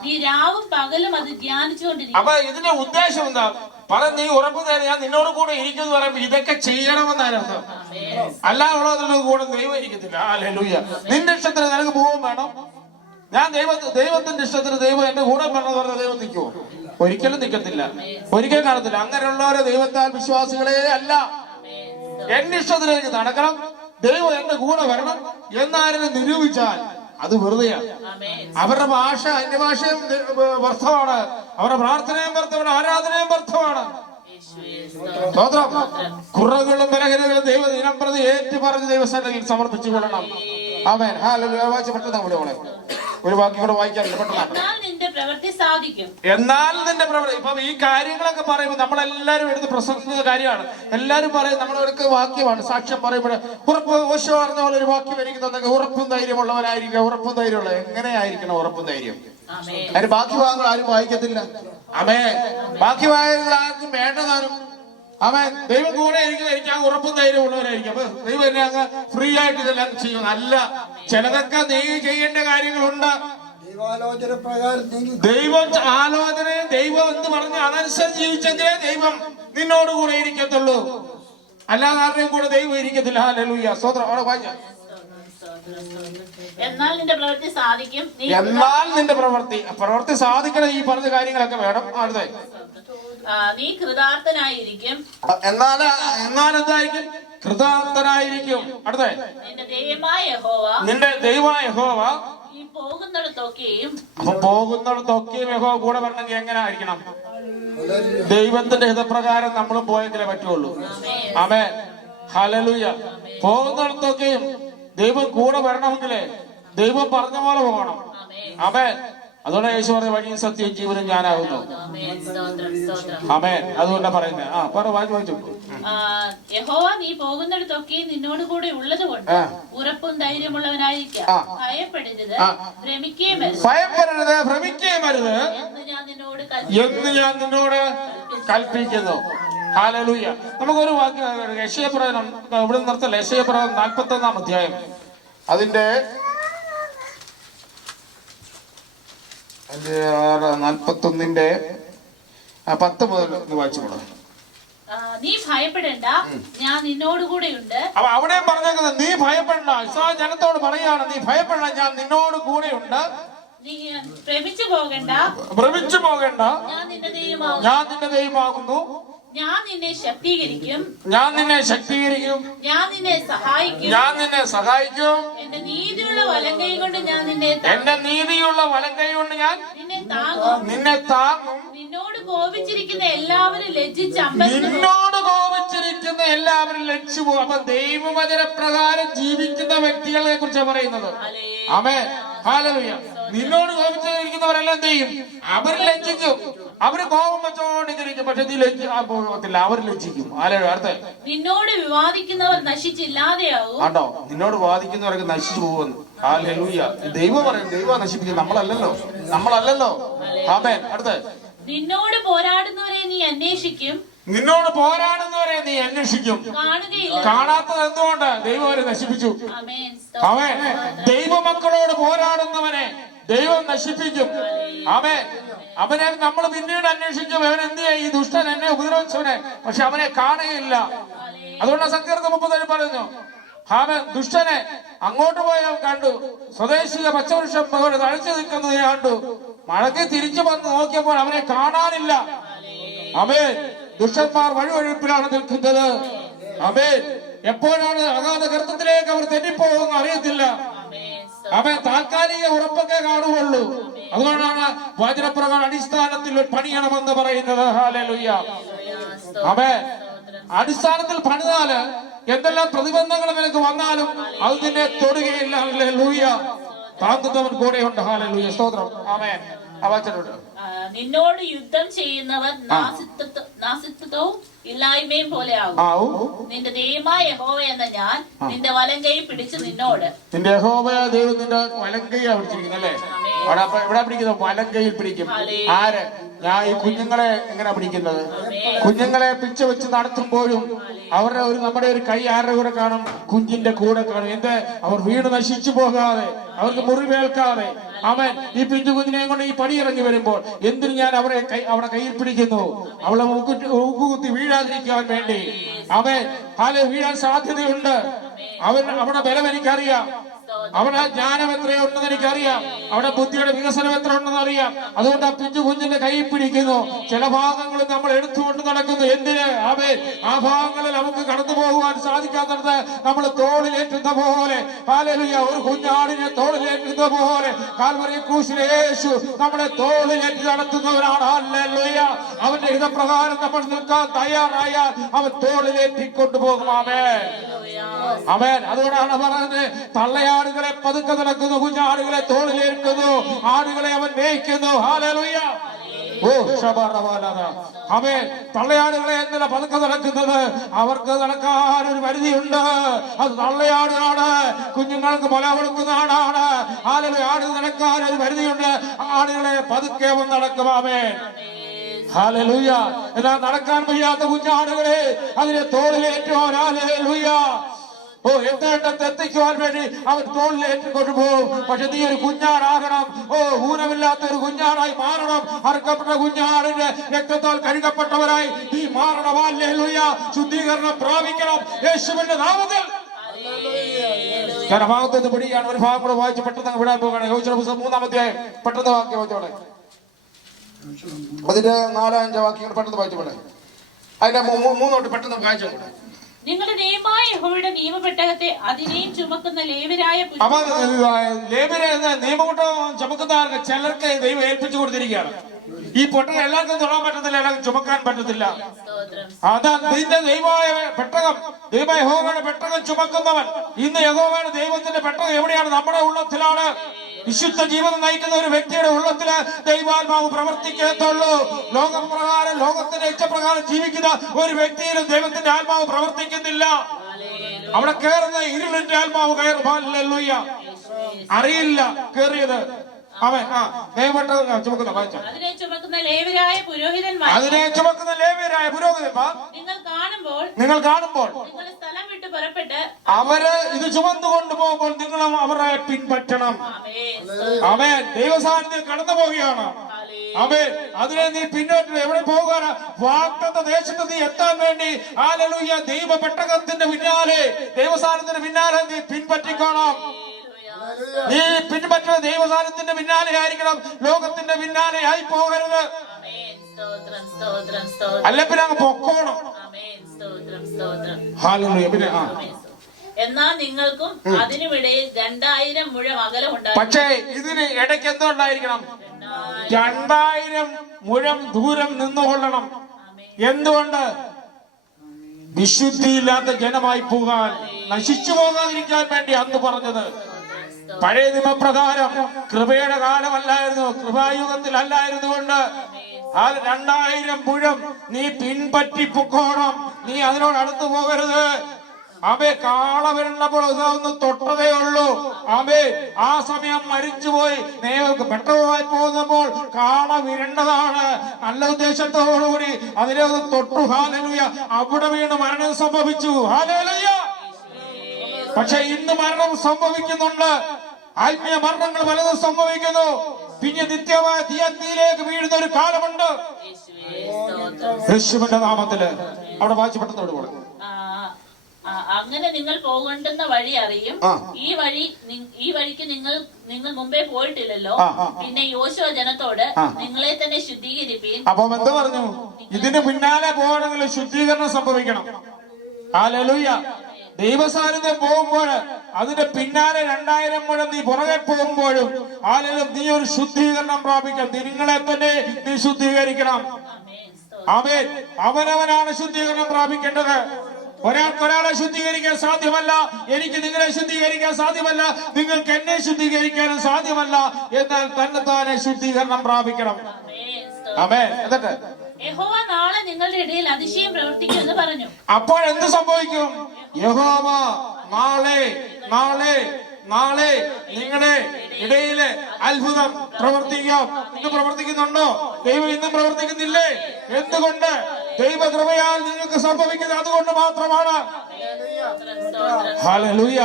നീ രാവും പകലും അത് ധ്യാനിച്ചുകൊണ്ടിരിക്കും. അപ്പൊ ഇതിന്റെ ഉദ്ദേശം എന്താ? നീ ഉറപ്പ് തരാൻ ഞാൻ നിന്നോട് കൂടെ ഇരിക്കുന്നു പറയുമ്പോ ഇതൊക്കെ ചെയ്യണമെന്നർത്ഥം. അല്ലാതെ കൂടെ ദൈവം ഇരിക്കത്തില്ല. ഹല്ലേലൂയ. നിന്റെ ഇഷ്ടത്തിന് നിനക്ക് പോകാൻ വേണം. ഞാൻ ദൈവത്തിന്റെ ഇഷ്ടത്തിന് ദൈവം എന്റെ കൂടെ വേണമെന്ന് പറഞ്ഞ ദൈവം നിൽക്കുവോ? ഒരിക്കലും നിൽക്കത്തില്ല, ഒരിക്കലും കാണത്തില്ല. അങ്ങനെയുള്ളവരെ ദൈവത്താൽ വിശ്വാസികളെ അല്ല. എന്റെ ഇഷ്ടത്തിലേക്ക് നടക്കണം, ദൈവം എന്റെ കൂടെ വരണം എന്നാരും നിരൂപിച്ചാൽ അത് വെറുതെയാണ്. അവരുടെ ഭാഷ അന്യഭാഷയും വ്യർത്ഥമാണ്, അവരുടെ പ്രാർത്ഥനയും വ്യർത്ഥമാണ്, ആരാധനയും വ്യർത്ഥമാണ്. കുറവുകളും ബലഹീനതകളും ദൈവ ദിനം പ്രതി ഏറ്റുപറഞ്ഞ് ദൈവസന്നിധിയിൽ സമർപ്പിച്ചു കൊള്ളണം. ആമേൻ, ഹല്ലേലൂയ. വായിച്ച് പെട്ടെന്ന് നമ്മളെ ഒരു വാക്യം കൂടെ വായിക്കാറില്ല, പെട്ടെന്ന്. എന്നാൽ നിന്റെ പ്രവൃത്തി ഇപ്പം ഈ കാര്യങ്ങളൊക്കെ പറയുമ്പോൾ നമ്മളെല്ലാരും എടുത്ത് പ്രസംഗിക്കുന്ന കാര്യമാണ്. എല്ലാരും പറയും, നമ്മളൊരു വാക്യമാണ് സാക്ഷ്യം പറയുമ്പോൾ ഉറപ്പ്. ഓശോ പറഞ്ഞ പോലെ ഒരു വാക്യം ഇരിക്കുന്നുണ്ടെങ്കിൽ ഉറപ്പും ധൈര്യമുള്ളവരായിരിക്കുക. ഉറപ്പും ധൈര്യമുള്ള എങ്ങനെയായിരിക്കണം ഉറപ്പും ധൈര്യം? അതിന് ബാക്കി ഭാഗങ്ങൾ ആരും വായിക്കത്തില്ല. ആമേൻ, ബാക്കി ഭാഗങ്ങൾ ആർക്കും വേണ്ടതാനും. ആമേൻ, ദൈവം കൂടെ എനിക്ക് ആ ഉറപ്പും ധൈര്യം ഉള്ളവരായിരിക്കും. അപ്പൊ ദൈവം എന്നെ അങ്ങ് ഫ്രീ ആയിട്ട് ഇതെല്ലാം ചെയ്യും. അല്ല, ചിലതൊക്കെ ദൈവം ചെയ്യേണ്ട കാര്യങ്ങളുണ്ട്. ദൈവം ആലോചനയും ദൈവം എന്ന് പറഞ്ഞ് അതനുസരിച്ച് ജീവിച്ചെങ്കിലേ ദൈവം നിന്നോട് കൂടെ ഇരിക്കത്തുള്ളൂ. അല്ലാതെ ആരുടെയും കൂടെ ദൈവം ഇരിക്കത്തില്ല. ഹല്ലേലൂയ, സ്തോത്രം. അവിടെ വായിക്കാം. എന്നാൽ നിന്റെ പ്രവൃത്തി സാധിക്കും. എന്നാൽ നിന്റെ പ്രവൃത്തി സാധിക്കണം. ഈ പറഞ്ഞ കാര്യങ്ങളൊക്കെ വേണം. അടുത്ത നീ കൃതാർത്ഥനായിരിക്കും. എന്നാൽ എന്തായിരിക്കും? കൃതാർത്ഥനായിരിക്കും. അടുത്ത നിന്റെ ദൈവമായ യഹോവ ഈ പോകുന്നിടത്തൊക്കെയും. അപ്പൊ പോകുന്നിടത്തൊക്കെയും യഹോവ കൂടെ വരണമെങ്കിൽ എങ്ങനെ ആയിരിക്കണം? ദൈവത്തിന്റെ ഹിതപ്രകാരം നമ്മളും പോയെങ്കിലേ പറ്റുള്ളൂ. ആമേൻ, ഹല്ലേലൂയ. പോകുന്നിടത്തൊക്കെയും ദൈവം കൂടെ വരണമെങ്കിലേ ദൈവം പറഞ്ഞ പോലെ പോകണം. ആമേൻ. അതുകൊണ്ട് യേശു പറഞ്ഞ വഴിയും സത്യവും ജീവനും ഞാനാകുന്നു. ആമേൻ. അതുകൊണ്ടാ പറയുന്നത്. വായിച്ചു. യഹോവ നീ പോകുന്നിടത്തൊക്കെ നിന്നോട് കൂടെ ഉള്ളത് കൊണ്ട് ഉറപ്പും ധൈര്യമുള്ളവനായിരിക്കാം. ഭയപ്പെടരുത്, ഭ്രമിക്കുകയുമരുത് എന്ന് ഞാൻ നിന്നോട് കൽപ്പിക്കുന്നു. ഹല്ലേലൂയ. നമുക്കൊരു വാക്യം യെശയ്യാപ്രവചനം ഇവിടെ നിർത്തല്ല. യെശയ്യാപ്രവചനം 41-ാം അധ്യായം അതിന്റെ 41-ന്റെ 10 മുതൽ വായിച്ചു. നീ ഭയപ്പെടേണ്ട, ഞാൻ നിന്നോട് കൂടെയുണ്ട്. അപ്പൊ അവിടെ പറഞ്ഞേക്കുന്നത് നീ ഭയപ്പെടണ്ട. ഇസ്രായേൽ ജനത്തോട് പറയാണ്, നീ ഭയപ്പെടണ്ട, ഞാൻ നിന്നോട് കൂടെയുണ്ട്. നീ ഭ്രമിച്ചു പോകണ്ട, ഞാൻ നിന്റെ ദൈവമാകുന്നു. ഞാൻ നിന്നെ ശക്തീകരിക്കും, ഞാൻ നിന്നെ സഹായിക്കും. എന്റെ നീതിയുള്ള വലങ്കൈ കൊണ്ട് ഞാൻ നിന്നെ താങ്ങും. നിന്നോട് കോപിച്ചിരിക്കുന്ന എല്ലാവരും ലജ്ജിച്ചു പോകും. അപ്പൊ ദൈവവചന പ്രകാരം ജീവിക്കുന്ന വ്യക്തികളെ കുറിച്ചാണ് പറയുന്നത്. ആമേൻ, ഹല്ലേലൂയ. നിന്നോട് കോപിച്ചിരിക്കുന്നവരെല്ലാം എന്ത് ചെയ്യും? അവർ ലജ്ജിക്കും. അവര് കോപം വെച്ചോണ്ടിരിക്കും. പക്ഷെ നീ പോകത്തില്ല, അവർ ലജ്ജിക്കും. അടുത്ത നിന്നോട് വിവാദിക്കുന്നവർ നശിച്ചില്ലാതെയാവും. ആണ്ടോ, നിന്നോട് വാദിക്കുന്നവരൊക്കെ നശിച്ചു പോകുന്നു. ഹല്ലേലൂയ. ദൈവം പറയും, ദൈവം നശിപ്പിക്കും, നമ്മളല്ലല്ലോ. ആമേൻ. അടുത്ത നിന്നോട് പോരാടുന്നവരെ നീ അന്വേഷിക്കും. കാണാത്തത് എന്തുകൊണ്ട്? ദൈവം അവരെ നശിപ്പിച്ചു. ആമേൻ. ദൈവമക്കളോട് പോരാടുന്നവനെ ദൈവം നശിപ്പിക്കും. ആമേൻ. അവനെ നമ്മൾ പിന്നീട് അന്വേഷിക്കും, അവൻ എന്ത് ഈ ദുഷ്ടൻ എന്നെ ഉപദ്രവിച്ചവനെ, പക്ഷെ അവനെ കാണുകയില്ല. അതുകൊണ്ട് സങ്കീർത്തനം 37 പറയുന്നു, അവൻ ദുഷ്ടനെ അങ്ങോട്ട് പോയാൽ കണ്ടു, സ്വദേശിക പച്ചവൃക്ഷം പോലെ തഴച്ചു നിൽക്കുന്നത് കണ്ടു. മഴയ്ക്ക് തിരിച്ചു വന്ന് നോക്കിയപ്പോൾ അവനെ കാണാനില്ല. ആമേൻ. ദുഷ്ടന്മാർ വഴിവഴിപ്പിലാണ് നിൽക്കുന്നത്. ആമേൻ. എപ്പോഴാണ് അഗാധ ഗർത്തത്തിലേക്ക് അവർ തെറ്റിപ്പോകുമെന്ന് അറിയത്തില്ല. അവൻ താൽക്കാലിക ഉറപ്പൊക്കെ കാണുകയുള്ളൂ. അതുകൊണ്ടാണ് വചനപ്രകാരം അടിസ്ഥാനത്തിൽ പണിയണമെന്ന് പറയുന്നത്. ഹല്ലേലൂയ. ആമേൻ. അടിസ്ഥാനത്തിൽ പണിതാല് എന്തെല്ലാം പ്രതിബന്ധങ്ങൾ നിനക്ക് വന്നാലും അത് നിന്നെ തൊടുകയില്ല. ഹല്ലേലൂയ. താങ്ങുന്നവൻ കൂടെയുണ്ട്. ഹല്ലേലൂയ. സ്തോത്രം. ആമേൻ. അവചനുണ്ട്. നിന്നോട് യുദ്ധം ചെയ്യുന്നവർ നാസിത്വവും ഇല്ലായ്മയും പോലെ ആകും. നിന്റെ ദൈവമായ യഹോവ എന്ന ഞാൻ നിന്റെ വലങ്കൈ പിടിച്ച് നിന്നോട്. നിന്റെ യഹോവ ദൈവം നിന്റെ വലങ്കൈയാ പിടിച്ചിരിക്കുന്നത് അല്ലേ? അവിടെ ഇവിടെ പിടിക്കുന്നത് വലങ്കയിൽ പിടിക്കും. ആര്? ഞാൻ ഈ കുഞ്ഞുങ്ങളെ എങ്ങനെ പിടിക്കുന്നത്? കുഞ്ഞുങ്ങളെ പിച്ച വെച്ച് നടത്തുമ്പോഴും അവരുടെ നമ്മുടെ ഒരു കൈ ആരുടെ കൂടെ കാണും? കുഞ്ഞിന്റെ കൂടെ കാണും. എന്ത്? അവർ വീട് നശിച്ചു പോകാതെ, അവർക്ക് മുറിവേൽക്കാതെ. അവൻ ഈ പിഞ്ചു കുഞ്ഞിനെ കൊണ്ട് ഈ പടി ഇറങ്ങി വരുമ്പോൾ എന്തിനു ഞാൻ അവിടെ കയ്യിൽ പിടിക്കുന്നു? അവളെ മൂക്കുകുത്തി വീഴാതിരിക്കാൻ വേണ്ടി. അവൻ വീഴാൻ സാധ്യതയുണ്ട്. അവിടെ ബലം എനിക്കറിയാം, അവിടെ ജ്ഞാനം എത്രയുണ്ടെന്ന് എനിക്കറിയാം, അവിടെ ബുദ്ധിയുടെ വികസനം എത്ര ഉണ്ടെന്ന് അറിയാം. അതുകൊണ്ട് ആ പിഞ്ചു കുഞ്ഞിന്റെ കൈ പിടിക്കുന്നു. ചില ഭാഗങ്ങളിൽ നമ്മൾ എടുത്തുകൊണ്ട് നടക്കുന്നു. എന്തിന്? ആ ഭാഗങ്ങളിൽ നമുക്ക് കടന്നു പോകുവാൻ സാധിക്കാത്തത് നമ്മൾ തോളിലേറ്റുന്ന പോലെ, ഹല്ലേലൂയ, ഒരു കുഞ്ഞാടിനെ തോളിലേറ്റുന്ന പോലെ കാൽവരി ക്രൂശിലെ യേശു നമ്മളെ തോളിലേറ്റ് നടത്തുന്നവനാണ്. ഹല്ലേലൂയ. അവന്റെ ഹിതപ്രകാരം നമ്മൾ നിൽക്കാൻ തയ്യാറായാൽ അവൻ തോളിലേറ്റിക്കൊണ്ടു പോകും. ആമേൻ. ആമേൻ. അതുകൊണ്ടാണ് പറയുന്നത്, തള്ളയാടുകളെ പതുക്കെ നടക്കുന്നു, കുഞ്ഞാടുകളെ തോളിലേൽക്കുന്നു, ആടുകളെ അവൻ മേയ്ക്കുന്നു. ഹല്ലേലൂയ. ഓ ശബറവാലത. ആമേൻ. തള്ളയാടുകളെ എന്നല്ല പതുക്കെ നടക്കുന്നത്, അവർക്ക് നടക്കാൻ ഒരു പരിധിയുണ്ട്. അത് തള്ളയാടുകളാണ്, കുഞ്ഞുങ്ങൾക്ക് മുല കൊടുക്കുന്ന ആടാണ്. ഹല്ലേലൂയ. ആട് നടക്കാൻ ഒരു പരിധിയുണ്ട്. ആടുകളെ പതുക്കെ അവൻ നടക്കും. ആമേൻ. ഹല്ലേലൂയ. എന്നാൽ നടക്കാൻ വയ്യാത്ത കുഞ്ഞാടുകളെ അതിനെ തോളിലേറ്റുവാൻ, ഹല്ലേലൂയ, എത്തേണ്ടത്ത് എത്തിക്കുവാൻ വേണ്ടി അവൻ തോളിലേറ്റിക്കൊണ്ടു പോകും. പക്ഷെ നീ ഒരു കുഞ്ഞാടാകണം. ഊനമില്ലാത്ത ഒരു കുഞ്ഞാടായി മാറണം. അറുക്കപ്പെട്ട കുഞ്ഞാടിന്റെ രക്തത്താൽ കഴുകപ്പെട്ടവരായി നീ മാറണം. ഹല്ലേലൂയ. ശുദ്ധീകരണം പ്രാപിക്കണം യേശുവിന്റെ നാമത്തിൽ. ഭാഗത്ത് പിടിയാണ്. ഒരു ഭാഗം കൂടെ വായിച്ച് പെട്ടെന്ന് വിടാൻ പോവുകയാണ്. യോശുവ പുസ്തകം 3-ാം അധ്യായം. പെട്ടെന്ന് വാക്യം വായിച്ചോടെ. അതിന്റെ 4-5 വാക്യങ്ങൾ പെട്ടെന്ന് വായിച്ചോടെ. അതിന്റെ 3 പെട്ടെന്ന് വായിച്ചോട്ടെ. നിങ്ങളുടെ ദൈവമായ യഹോവയുടെ നിയമപെട്ടകത്തെ അതിനെയും ചുമക്കുന്ന ലേവ്യരായ നിയമകൂട്ടം ചുമക്കുന്ന ചിലർക്ക് ദൈവം ഏൽപ്പിച്ചു കൊടുത്തിരിക്കുകയാണ്. ഈ പൊട്ടൻ എല്ലാവർക്കും തൊടാൻ പറ്റത്തില്ല, എല്ലാവർക്കും ചുമക്കാൻ പറ്റത്തില്ല. അതാ നിന്റെ ദൈവമായ പെട്ടകം, ദൈവമായ യഹോവയുടെ പെട്ടകം ചുമക്കുന്നവൻ. ഇന്ന് യഹോവയുടെ ദൈവത്തിന്റെ പെട്ടകം എവിടെയാണ്? നമ്മുടെ ഉള്ളത്തിലാണ്. വിശുദ്ധ ജീവിതം നയിക്കുന്ന ഒരു വ്യക്തിയുടെ ഉള്ളത്തില് ദൈവാത്മാവ് പ്രവർത്തിക്കത്തുള്ളൂ. ലോകപ്രകാരം, ലോകത്തിന്റെ ഇച്ഛപ്രകാരം ജീവിക്കുന്ന ഒരു വ്യക്തിയിലും ദൈവത്തിന്റെ ആത്മാവ് പ്രവർത്തിക്കുന്നില്ല. അവിടെ കയറുന്ന ഇരുളിന്റെ ആത്മാവ് കയറും. ഹല്ലേലൂയ. അറിയില്ല കേറിയത്. അവൻ അതിനെ ചുമക്കുന്ന ലേവ്യരായ പുരോഹിതന്മാർ നിങ്ങൾ കാണുമ്പോൾ സ്ഥലം വിട്ട് പുറപ്പെട്ട് അവര് ഇത് ചുമന്നു കൊണ്ടുപോകുമ്പോൾ നിങ്ങളും അവരെ പിൻപറ്റണം. അവൻ ദൈവസാന്നിധ്യം കടന്നു പോവുകയാണ്. അവൻ അതിനെ നീ പിന്നോട്ട് എവിടെ പോകാനാ? വാഗ്ദത്ത ദേശത്ത് നീ എത്താൻ വേണ്ടി ഹല്ലേലൂയ ദൈവ പെട്ടകത്തിന്റെ പിന്നാലെ, ദൈവസാന്നിധ്യത്തിന്റെ പിന്നാലെ നീ പിൻപറ്റിക്കോണം. നീ പിൻപറ്റുന്ന ദൈവസാന്നിധ്യത്തിന്റെ പിന്നാലെ ആയിരിക്കണം, ലോകത്തിന്റെ പിന്നാലെ ആയി പോകരുത്. അല്ല പിന്നെ അങ്ങ് പൊക്കോണം. എന്നാൽ നിങ്ങൾക്കും അതിനുമിടയിൽ 2000 മുഴം അകലമുണ്ടായി. പക്ഷേ ഇതിന് ഇടയ്ക്ക് എന്തുണ്ടായിരിക്കണം? 2000 മുഴം ദൂരം നിന്നുകൊള്ളണം. എന്തുകൊണ്ട്? വിശുദ്ധിയില്ലാത്ത ജനമായി പോകാൻ, നശിച്ചു പോകാതിരിക്കാൻ വേണ്ടി അന്ന് പറഞ്ഞത്. പഴയ നിയമപ്രകാരം കൃപയുടെ കാലമല്ലായിരുന്നു, കൃപായുഗത്തിൽ അല്ലായിരുന്നു കൊണ്ട് 2000 മുഴം നീ പിൻപറ്റി പൊക്കോണം. നീ അതിനോട് അടുത്തു പോകരുത്. കാള വരുന്നപ്പോൾ ഒന്ന് തൊട്ടതേ ഉള്ളൂ. ആ സമയം മരിച്ചുപോയി പെട്ടതുമായി പോകുന്നപ്പോൾ കാള വിരണ്ടതാണ്. നല്ല ഉദ്ദേശത്തോടുകൂടി അതിനെ ഒന്ന് തൊട്ടു. ഹല്ലേലൂയ. അവിടെ വീണ് മരണം സംഭവിച്ചു. ഹല്ലേലൂയ. പക്ഷെ ഇന്ന് മരണം സംഭവിക്കുന്നുണ്ട്. ആത്മീയ മരണങ്ങൾ പലതും സംഭവിക്കുന്നു. പിന്നെ നിത്യമായ തീയത്തിയിലേക്ക് വീഴുന്ന ഒരു കാലമുണ്ട്. യേശുവേ, സ്തോത്രം. യേശുവിന്റെ നാമത്തില് അവിടെ വായിച്ച് പെട്ടെന്ന് കൊടുക്കും. അങ്ങനെ നിങ്ങൾ പോകേണ്ടുന്ന വഴി അറിയും. ഈ വഴിക്ക് നിങ്ങൾ മുമ്പേ പോയിട്ടില്ലല്ലോ. പിന്നെ യോശുവ ജനത്തോട് നിങ്ങളെ തന്നെ ശുദ്ധീകരിപ്പീൻ. അപ്പൊ എന്താ പറഞ്ഞു? ഇതിന് പിന്നാലെ പോകണമെങ്കിൽ ശുദ്ധീകരണം സംഭവിക്കണം. ഹല്ലേലൂയ. ദൈവസാന്നിധ്യം പോകുമ്പോൾ അതിന്റെ പിന്നാലെ 2000 മുഴം നീ പുറകെ പോകുമ്പോഴും നീ ഒരു ശുദ്ധീകരണം പ്രാപിക്കണം. നിങ്ങളെ തന്നെ നീ ശുദ്ധീകരിക്കണം. ആമേൻ. അവനവനാണ് ശുദ്ധീകരണം പ്രാപിക്കേണ്ടത്. ഒരാളെ ശുദ്ധീകരിക്കാൻ സാധ്യമല്ല. എനിക്ക് നിങ്ങളെ ശുദ്ധീകരിക്കാൻ സാധ്യമല്ല. നിങ്ങൾക്ക് എന്നെ ശുദ്ധീകരിക്കാനും സാധ്യമല്ല. എന്നാൽ തന്നെത്താനെ ശുദ്ധീകരണം പ്രാപിക്കണം. ആമേൻ. എന്നിട്ട് യഹോവ നാളെ നിങ്ങളുടെ ഇടയിൽ അതിശയം പ്രവർത്തിക്കുമെന്ന് പറഞ്ഞു. അപ്പോൾ എന്ത് സംഭവിക്കും? യഹോവ നാളെ നിങ്ങളുടെ ഇടയില് അത്ഭുതം പ്രവർത്തിക്കാം. ഇന്ന് പ്രവർത്തിക്കുന്നുണ്ടോ? ദൈവം ഇന്നും പ്രവർത്തിക്കുന്നില്ലേ? എന്തുകൊണ്ട്? ദൈവകൃപയാൽ നിങ്ങൾക്ക് സംഭവിക്കുന്നത് അതുകൊണ്ട് മാത്രമാണ്. ഹല്ലേലൂയ.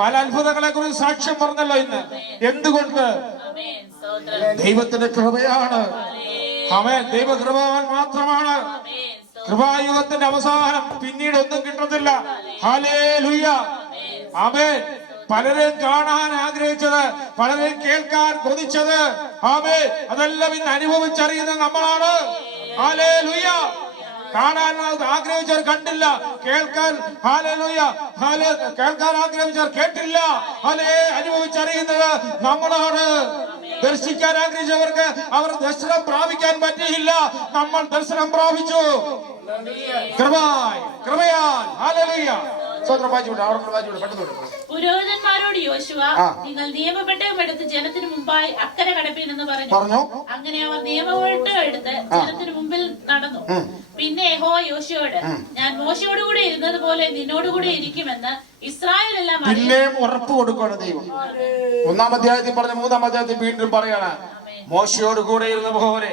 പല അത്ഭുതങ്ങളെ കുറിച്ച് സാക്ഷ്യം പറഞ്ഞല്ലോ ഇന്ന്. എന്തുകൊണ്ട്? ദൈവത്തിന്റെ കൃപയാണ്. ആമേൻ. ദൈവകൃപയാൽ മാത്രമാണ്. കൃപായുഗത്തിന്റെ അവസാനം പിന്നീട് ഒന്നും കിട്ടത്തില്ല. ഹല്ലേലൂയ. ആമേൻ. പലരെയും കാണാൻ ആഗ്രഹിച്ചത്, പലരെയും കേൾക്കാൻ കൊതിച്ചത്, ആമേൻ, അതെല്ലാം ഇന്ന് അനുഭവിച്ചറിയുന്നത് നമ്മളാണ്. ഹല്ലേലൂയ. കാണാൻ ആഗ്രഹിച്ചവർ കണ്ടില്ല, കേൾക്കാൻ കേൾക്കാൻ ആഗ്രഹിച്ചവർ കേട്ടില്ല. അനുഭവിച്ചറിയുന്നത് നമ്മളാണ്. ദർശിക്കാൻ ആഗ്രഹിച്ചവർക്ക് അവർ ദർശനം പ്രാപിക്കാൻ പറ്റിയില്ല. നമ്മൾ ദർശനം പ്രാപിച്ചു. കൃപയാൽ. ഹല്ലേലൂയ. പുരോഹിതന്മാരോട് യോശുവ നിങ്ങൾ നിയമപെട്ടകം എടുത്ത് ജനത്തിന് മുമ്പായി അക്കരെ കടപ്പീനെന്ന് പറഞ്ഞു. അങ്ങനെ അവർ നിയമപെട്ടകം എടുത്ത് ജനത്തിന് മുമ്പിൽ നടന്നു. പിന്നെ യഹോവ യോശുവയോട് ഞാൻ മോശയോടുകൂടെ ഇരുന്നത് പോലെ നിന്നോടുകൂടെ ഇരിക്കുമെന്ന് ഇസ്രായേലെല്ലാം പിന്നെയും ഉറപ്പ് കൊടുക്കുകയാണ് ദൈവം. 1-ാം അധ്യായത്തിൽ പറഞ്ഞ 3-ാം അധ്യായത്തിൽ വീണ്ടും പറയാണ് മോശയോട് കൂടെ ഇരുന്ന പോലെ.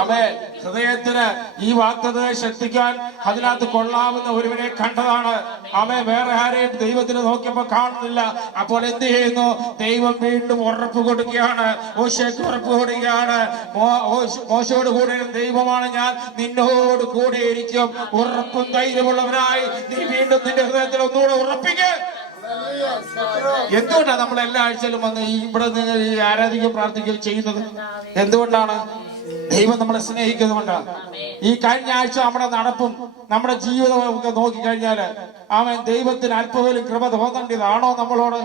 ആമേൻ. ഹൃദയത്തിന് ഈ വാഗ്ദത്തത്തെ ശക്തിക്കാൻ അതിനകത്ത് കൊള്ളാവുന്ന ഒരുവനെ കണ്ടതാണ്. ആമേൻ. വേറെ ആരെയും ദൈവത്തിന് നോക്കിയപ്പോ കാണുന്നില്ല. അപ്പോൾ എന്ത് ചെയ്യുന്നു? ദൈവം വീണ്ടും ഉറപ്പ് കൊടുക്കുകയാണ്. മോശയ്ക്ക് ഉറപ്പ് കൊടുക്കുകയാണ്. മോശയോട് കൂടെ ദൈവമാണ് ഞാൻ നിന്നോട് കൂടെ ഇരിക്കും. ഉറപ്പും ധൈര്യമുള്ളവനായി നീ വീണ്ടും നിന്റെ ഹൃദയത്തിൽ ഒന്നുകൂടെ ഉറപ്പിക്കുക. എന്തുകൊണ്ടാണ് നമ്മൾ എല്ലാ ആഴ്ചയിലും വന്ന് ഇവിടെ ആരാധിക്കുകയും പ്രാർത്ഥിക്കുകയും ചെയ്യുന്നത്? എന്തുകൊണ്ടാണ്? ദൈവം നമ്മളെ സ്നേഹിക്കുന്നതുകൊണ്ടാണ്. ഈ കഴിഞ്ഞ ആഴ്ച നമ്മുടെ നടപ്പും നമ്മുടെ ജീവിതവും ഒക്കെ നോക്കിക്കഴിഞ്ഞാല് അവൻ ദൈവത്തിന് അല്പപോലും കൃപ തോന്നേണ്ടതാണോ നമ്മളോട്?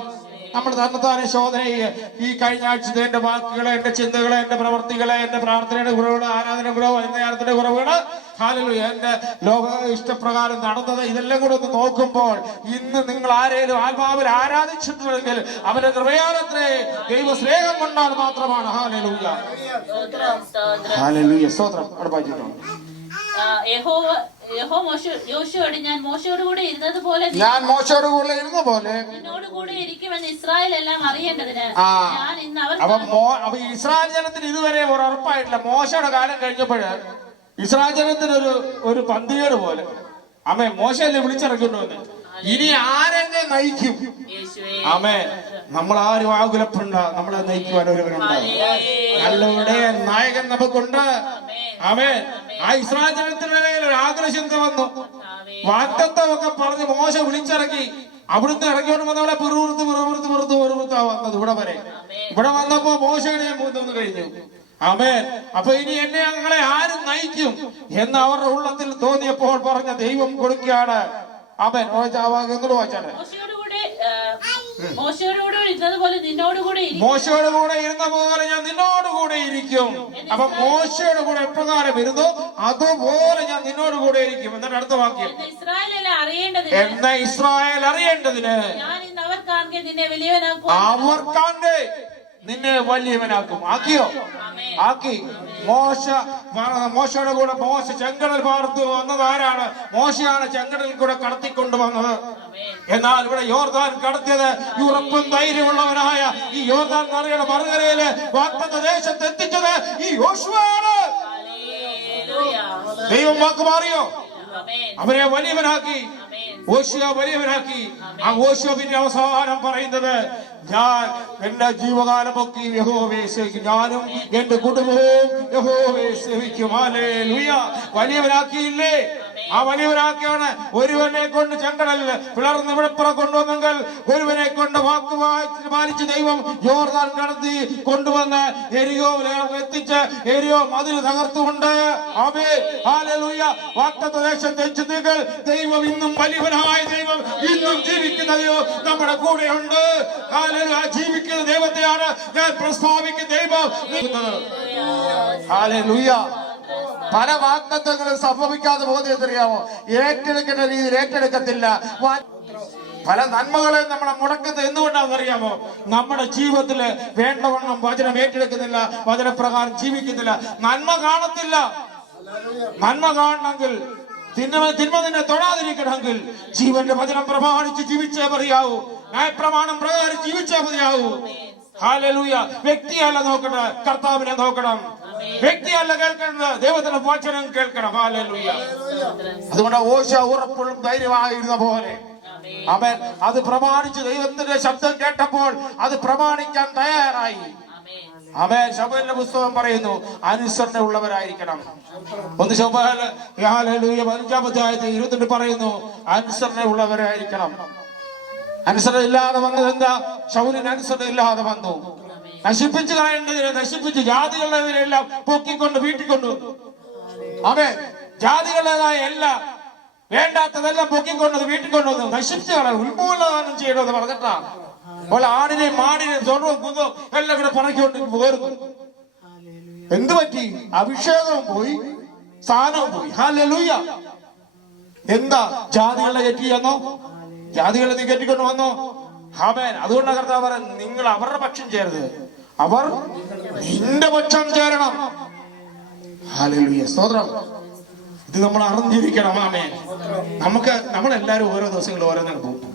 നമ്മൾ തന്നെത്താനെ ശോധന ചെയ്യുക. ഈ കഴിഞ്ഞ ആഴ്ചത്തെ എന്റെ വാക്കുകളെ, എന്റെ ചിന്തകളെ, എന്റെ പ്രവർത്തികളെ, എന്റെ പ്രാർത്ഥനയുടെ കുറവുകള്, ആരാധന കുറവ്, എന്നയാളത്തിന്റെ കുറവുകള്, എന്റെ ലോക ഇഷ്ടപ്രകാരം നടന്നത്, ഇതെല്ലാം കൂടെ ഒന്ന് നോക്കുമ്പോൾ ഇന്ന് നിങ്ങൾ ആരെയും ആത്മാവിൽ ആരാധിച്ചിട്ടുണ്ടെങ്കിൽ അവന്റെ കൃപയാലത്രേ, ദൈവ സ്നേഹം കൊണ്ടാണ് മാത്രമാണ്. ഹല്ലേലൂയ. ഹല്ലേലൂയ. സ്തോത്രം. യോശുവയോട് ഞാൻ മോശയോട് കൂടെ ഇരുന്നത് പോലെ നിന്നോട് കൂടെ ഇരിക്കുമെന്ന് ഇസ്രായേൽ എല്ലാം അറിയേണ്ടതിന് ഞാൻ ഇന്ന് അപ്പൊ ഇസ്രായേൽ ജനത്തിന് ഇതുവരെ ഒരു ഉറപ്പായിട്ടില്ല. മോശയുടെ കാലം കഴിഞ്ഞപ്പോഴ് ഇസ്രായേൽ ജനത്തിന് ഒരു പന്തികേട് പോലെ. അമ്മേ, മോശയല്ലേ വിളിച്ചിറക്കുന്നുവെന്ന്. ഇനി ആരെന്നെ നയിക്കും? ആമേ. നമ്മളാരും ആകുലപ്പുണ്ട. നമ്മളെ നയിക്കുവാൻ ഒരുവനുണ്ട്. നല്ലവരുടെ നായകൻ നമുക്കുണ്ട്. ആമേ. ആ ഇസ്രായേൽ ജനത്തിനിടയിൽ ഒരു ആഗ്രഹം വന്നു. വാഗ്ദത്തമൊക്കെ പറഞ്ഞ് മോശ വിളിച്ചിറക്കി. അവിടുന്ന് ഇറങ്ങിയോണ്ട് വന്നവളെ വെറുതെ വന്നത് ഇവിടെ വരെ. ഇവിടെ വന്നപ്പോ മോശയുടെ മൂന്ന് കഴിഞ്ഞു. ആമേൻ. അപ്പൊ ഇനി എന്നെ ഞങ്ങളെ ആരും നയിക്കും എന്ന് അവരുടെ ഉള്ളത്തിൽ തോന്നിയപ്പോൾ പറഞ്ഞ ദൈവം കൊടുക്കുകയാണ്. ആമേൻ. ഒന്നുകൂടെ വായിച്ചാണ്. മോശയോട് കൂടെ ഇരുന്ന പോലെ ഞാൻ നിന്നോട് കൂടെ ഇരിക്കും. അപ്പൊ മോശയുടെ കൂടെ എപ്രകാരം ഇരുന്നു അതുപോലെ ഞാൻ നിന്നോട് കൂടെ ഇരിക്കും. എന്നിട്ട് അടുത്ത വാക്യം, എന്ന ഇസ്രായേൽ അറിയേണ്ടതിന് അവർക്കാണ്ടെ നിന്നെ വലിയവനാക്കും. ആക്കിയോ? ആക്കി. മോശയുടെ കൂടെ മോശ ചെങ്കടൽ പാർത്തു വന്നത് ആരാണ്? മോശയാണ് ചെങ്കടലിൽ കൂടെ കടത്തിക്കൊണ്ടു വന്നത്. എന്നാൽ ഇവിടെ യോർദാൻ കടത്തിയത് ഈ ഉറപ്പും ധൈര്യമുള്ളവനായ ഈ യോർദാൻ നദിയുടെ മറുകരയില് വാഗ്ദത്ത ദേശത്ത് എത്തിച്ചത് ഈ യോശുവയാണ്. ദൈവം വാക്ക് മാറിയോ? അവരെ വലിയവനാക്കി. യോശുവ വലിയവനാക്കി. ആ യോശുവയുടെ അവസാനം പറയുന്നത്, ഞാൻ എന്റെ ജീവകാലമൊക്കെ യഹോവയെ സേവിക്കും, ഞാനും എന്റെ കുടുംബവും യഹോവയെ സേവിക്കും. ഹല്ലേലൂയ. വലിയവനാക്കിയില്ലേ? ആ വലിയവനാക്കിയാണ് ഒരുവനെ കൊണ്ട് ചെങ്കടലിൽ പിളർന്ന് ഇവിടെപ്പുറം കൊണ്ടുവന്നെങ്കിൽ, ഒരുവനെ കൊണ്ട് വാക്കുവായി പാലിച്ച് ദൈവം യോർദാൻ കടത്തി കൊണ്ടുവന്ന് എരിയോ എത്തിച്ച് എരിയോ മതിൽ തകർത്തുകൊണ്ട് ആമേൻ ഹല്ലേലൂയ വാഗ്ദത്ത ദേശത്തെ ചിന്തകൾ ദൈവം ഇന്നും വലിയവനായ ദൈവം ഇന്നും ജീവിക്കുന്ന ദൈവം നമ്മുടെ കൂടെയുണ്ട്. ഹല്ലേലൂയ. ജീവിക്കുന്ന ദൈവത്തെയാണ് ഞാൻ പ്രസ്താവിക്കുന്ന ദൈവം. ഹല്ലേലൂയ. പല വാഗ്ദത്തങ്ങളും സംഭവിക്കാതെ പോകുന്നത് അറിയാമോ? ഏറ്റെടുക്കേണ്ട രീതിയിൽ ഏറ്റെടുക്കത്തില്ല. പല നന്മകളെ നമ്മളെ മുടക്കുന്നത് എന്തുകൊണ്ടാണെന്ന് അറിയാമോ? നമ്മുടെ ജീവിതത്തില് വേണ്ടവണ്ണം വചനം ഏറ്റെടുക്കുന്നില്ല, വചനപ്രകാരം ജീവിക്കുന്നില്ല. നന്മ കാണത്തില്ല. നന്മ കാണണമെങ്കിൽ, തിന്മ നിന്നെ തൊടാതിരിക്കണമെങ്കിൽ ജീവന്റെ വചനം പ്രമാണിച്ച് ജീവിച്ചേ മതിയാവൂ. ന്യായപ്രമാണം പ്രകാരം ജീവിച്ചേ മതിയാവൂ. ഹല്ലേലൂയ. വ്യക്തിയല്ല നോക്കട്ടെ, കർത്താവിനെ നോക്കണം. വ്യക്തിയല്ല കേൾക്കേണ്ടത്, ദൈവത്തിന്റെ വചനം കേൾക്കണം. ഹല്ലേലൂയ. അതുകൊണ്ട് യോശുവ ഉറപ്പും ധൈര്യമായിരുന്ന പോലെ അവൻ അത് പ്രമാണിച്ച് ദൈവത്തിന്റെ ശബ്ദം കേട്ടപ്പോൾ അത് പ്രമാണിക്കാൻ തയ്യാറായി. അവൻ ശമൂവേലിന്റെ പുസ്തകം പറയുന്നു, അനുസരണ ഉള്ളവരായിരിക്കണം. 1 ശമൂവേൽ 15-ാം അധ്യായത്തിൽ 22 പറയുന്നു, അനുസരണ ഉള്ളവരായിരിക്കണം. അനുസരണ ഇല്ലാതെ വന്നത് എന്താ? ശൗലിന് അനുസരണ ഇല്ലാതെ വന്നു. നശിപ്പിച്ചു കളയേണ്ടതിനെ നശിപ്പിച്ച് ജാതികളുടെതിനെല്ലാം പൊക്കിക്കൊണ്ട് വീട്ടിൽ കൊണ്ടുവന്നു. അവൻ ജാതികളുടേതായ എല്ലാം വേണ്ടാത്തതെല്ലാം പൊക്കിക്കൊണ്ടത് വീട്ടിൽ കൊണ്ടുവന്നു. നശിപ്പിച്ചു കളയാൻ ഉന്മൂലനം ചെയ്യണമെന്ന് പറഞ്ഞിട്ടാ. അപ്പോൾ ആടിനെയും മാടിനെയും സ്വർണവും കുന്നവും എല്ലാം കൂടെ പറക്കൊണ്ട് പോരുന്നു. എന്തു പറ്റി? അഭിഷേകവും പോയി, സ്ഥാനവും പോയി. ഹല്ലേലൂയ. എന്താ? ജാതികളെ കെട്ടിയെന്നോ? ജാതികളെ നീ കെട്ടിക്കൊണ്ട് വന്നോ? ആമേൻ. അതുകൊണ്ട് കർത്താവ് പറയാൻ, നിങ്ങൾ അവരുടെ പക്ഷം ചേരരുത്, അവർ നിന്റെ പക്ഷം ചേരണം. ഹല്ലേലൂയ. സ്തോത്രം. ഇത് നമ്മൾ അറിഞ്ഞിരിക്കണം. ആമേൻ. നമ്മളെല്ലാരും ഓരോ ദിവസങ്ങളിൽ ഓരോന്നും പോകും.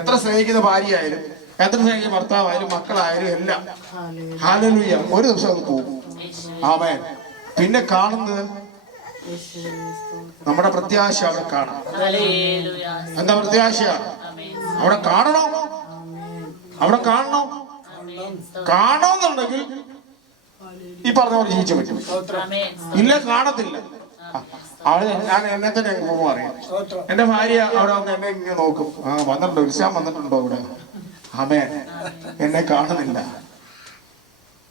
എത്ര സ്നേഹിക്കുന്ന ഭാര്യയായാലും, എത്ര സ്നേഹിക്കുന്ന ഭർത്താവായാലും, മക്കളായാലും എല്ലാം ഹല്ലേലൂയ ഒരു ദിവസം അത് പോകും. ആമേൻ. പിന്നെ കാണുന്നത് നമ്മുടെ പ്രത്യാശ അവിടെ കാണാം. എന്താ പ്രത്യാശ? അവിടെ കാണണോ? അവിടെ കാണണോ? കാണണമെന്നുണ്ടെങ്കിൽ ഈ പറഞ്ഞ പോലെ ജീവിച്ചു പറ്റും. ഇല്ല, കാണത്തില്ല. ഞാൻ എന്നെ തന്നെ പോകുമ്പോ അറിയാം. എന്റെ ഭാര്യ അവിടെ വന്ന് എന്നെ ഇങ്ങനെ നോക്കും. വന്നിട്ടുണ്ടോ? വിളിച്ചാൻ വന്നിട്ടുണ്ടോ ഇവിടെ? ആമേൻ. എന്നെ കാണുന്നില്ല.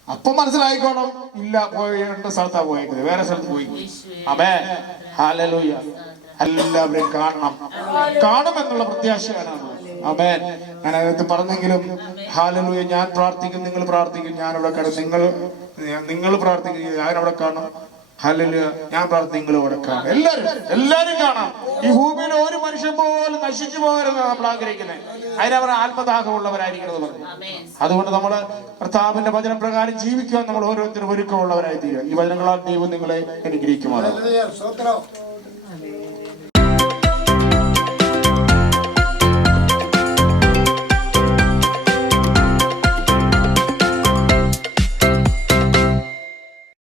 അപ്പൊ മനസ്സിലായിക്കോണം, ഇല്ല, പോയേണ്ട സ്ഥലത്താ പോയേക്കുന്നത്, വേറെ സ്ഥലത്ത് പോയി. ആമേൻ. ഹല്ലേലൂയ. എല്ലാവരെയും കാണുമെന്നുള്ള പ്രത്യാശയാണ്. ആമേൻ. ഞാൻ അതിനകത്ത് പറഞ്ഞെങ്കിലും ഹല്ലേലൂയ. ഞാൻ പ്രാർത്ഥിക്കും, നിങ്ങൾ പ്രാർത്ഥിക്കും, ഞാനവിടെ കാണും. നിങ്ങൾ പ്രാർത്ഥിക്കും, ഞാനവിടെ കാണും. ഹല്ലേലൂയ. ഞാൻ പ്രാർത്ഥിക്കും, നിങ്ങൾ അവിടെ കാണും. എല്ലാരും കാണാം. ഈ ഭൂമിയിൽ ഒരു മനുഷ്യൻ പോലും നശിച്ചു പോകരുതെന്ന് നമ്മൾ ആഗ്രഹിക്കുന്നത്. അതിനവർ ആത്മദാഹമുള്ളവരായിരിക്കണം പറഞ്ഞു. അതുകൊണ്ട് നമ്മള് കർത്താവിന്റെ വചന പ്രകാരം ജീവിക്കുവാൻ നമ്മൾ ഓരോരുത്തരും ഒരുക്കമുള്ളവരായി തീരുക. ഈ വചനങ്ങളാൽ ദൈവം നിങ്ങളെ അനുഗ്രഹിക്കുമാറാകും.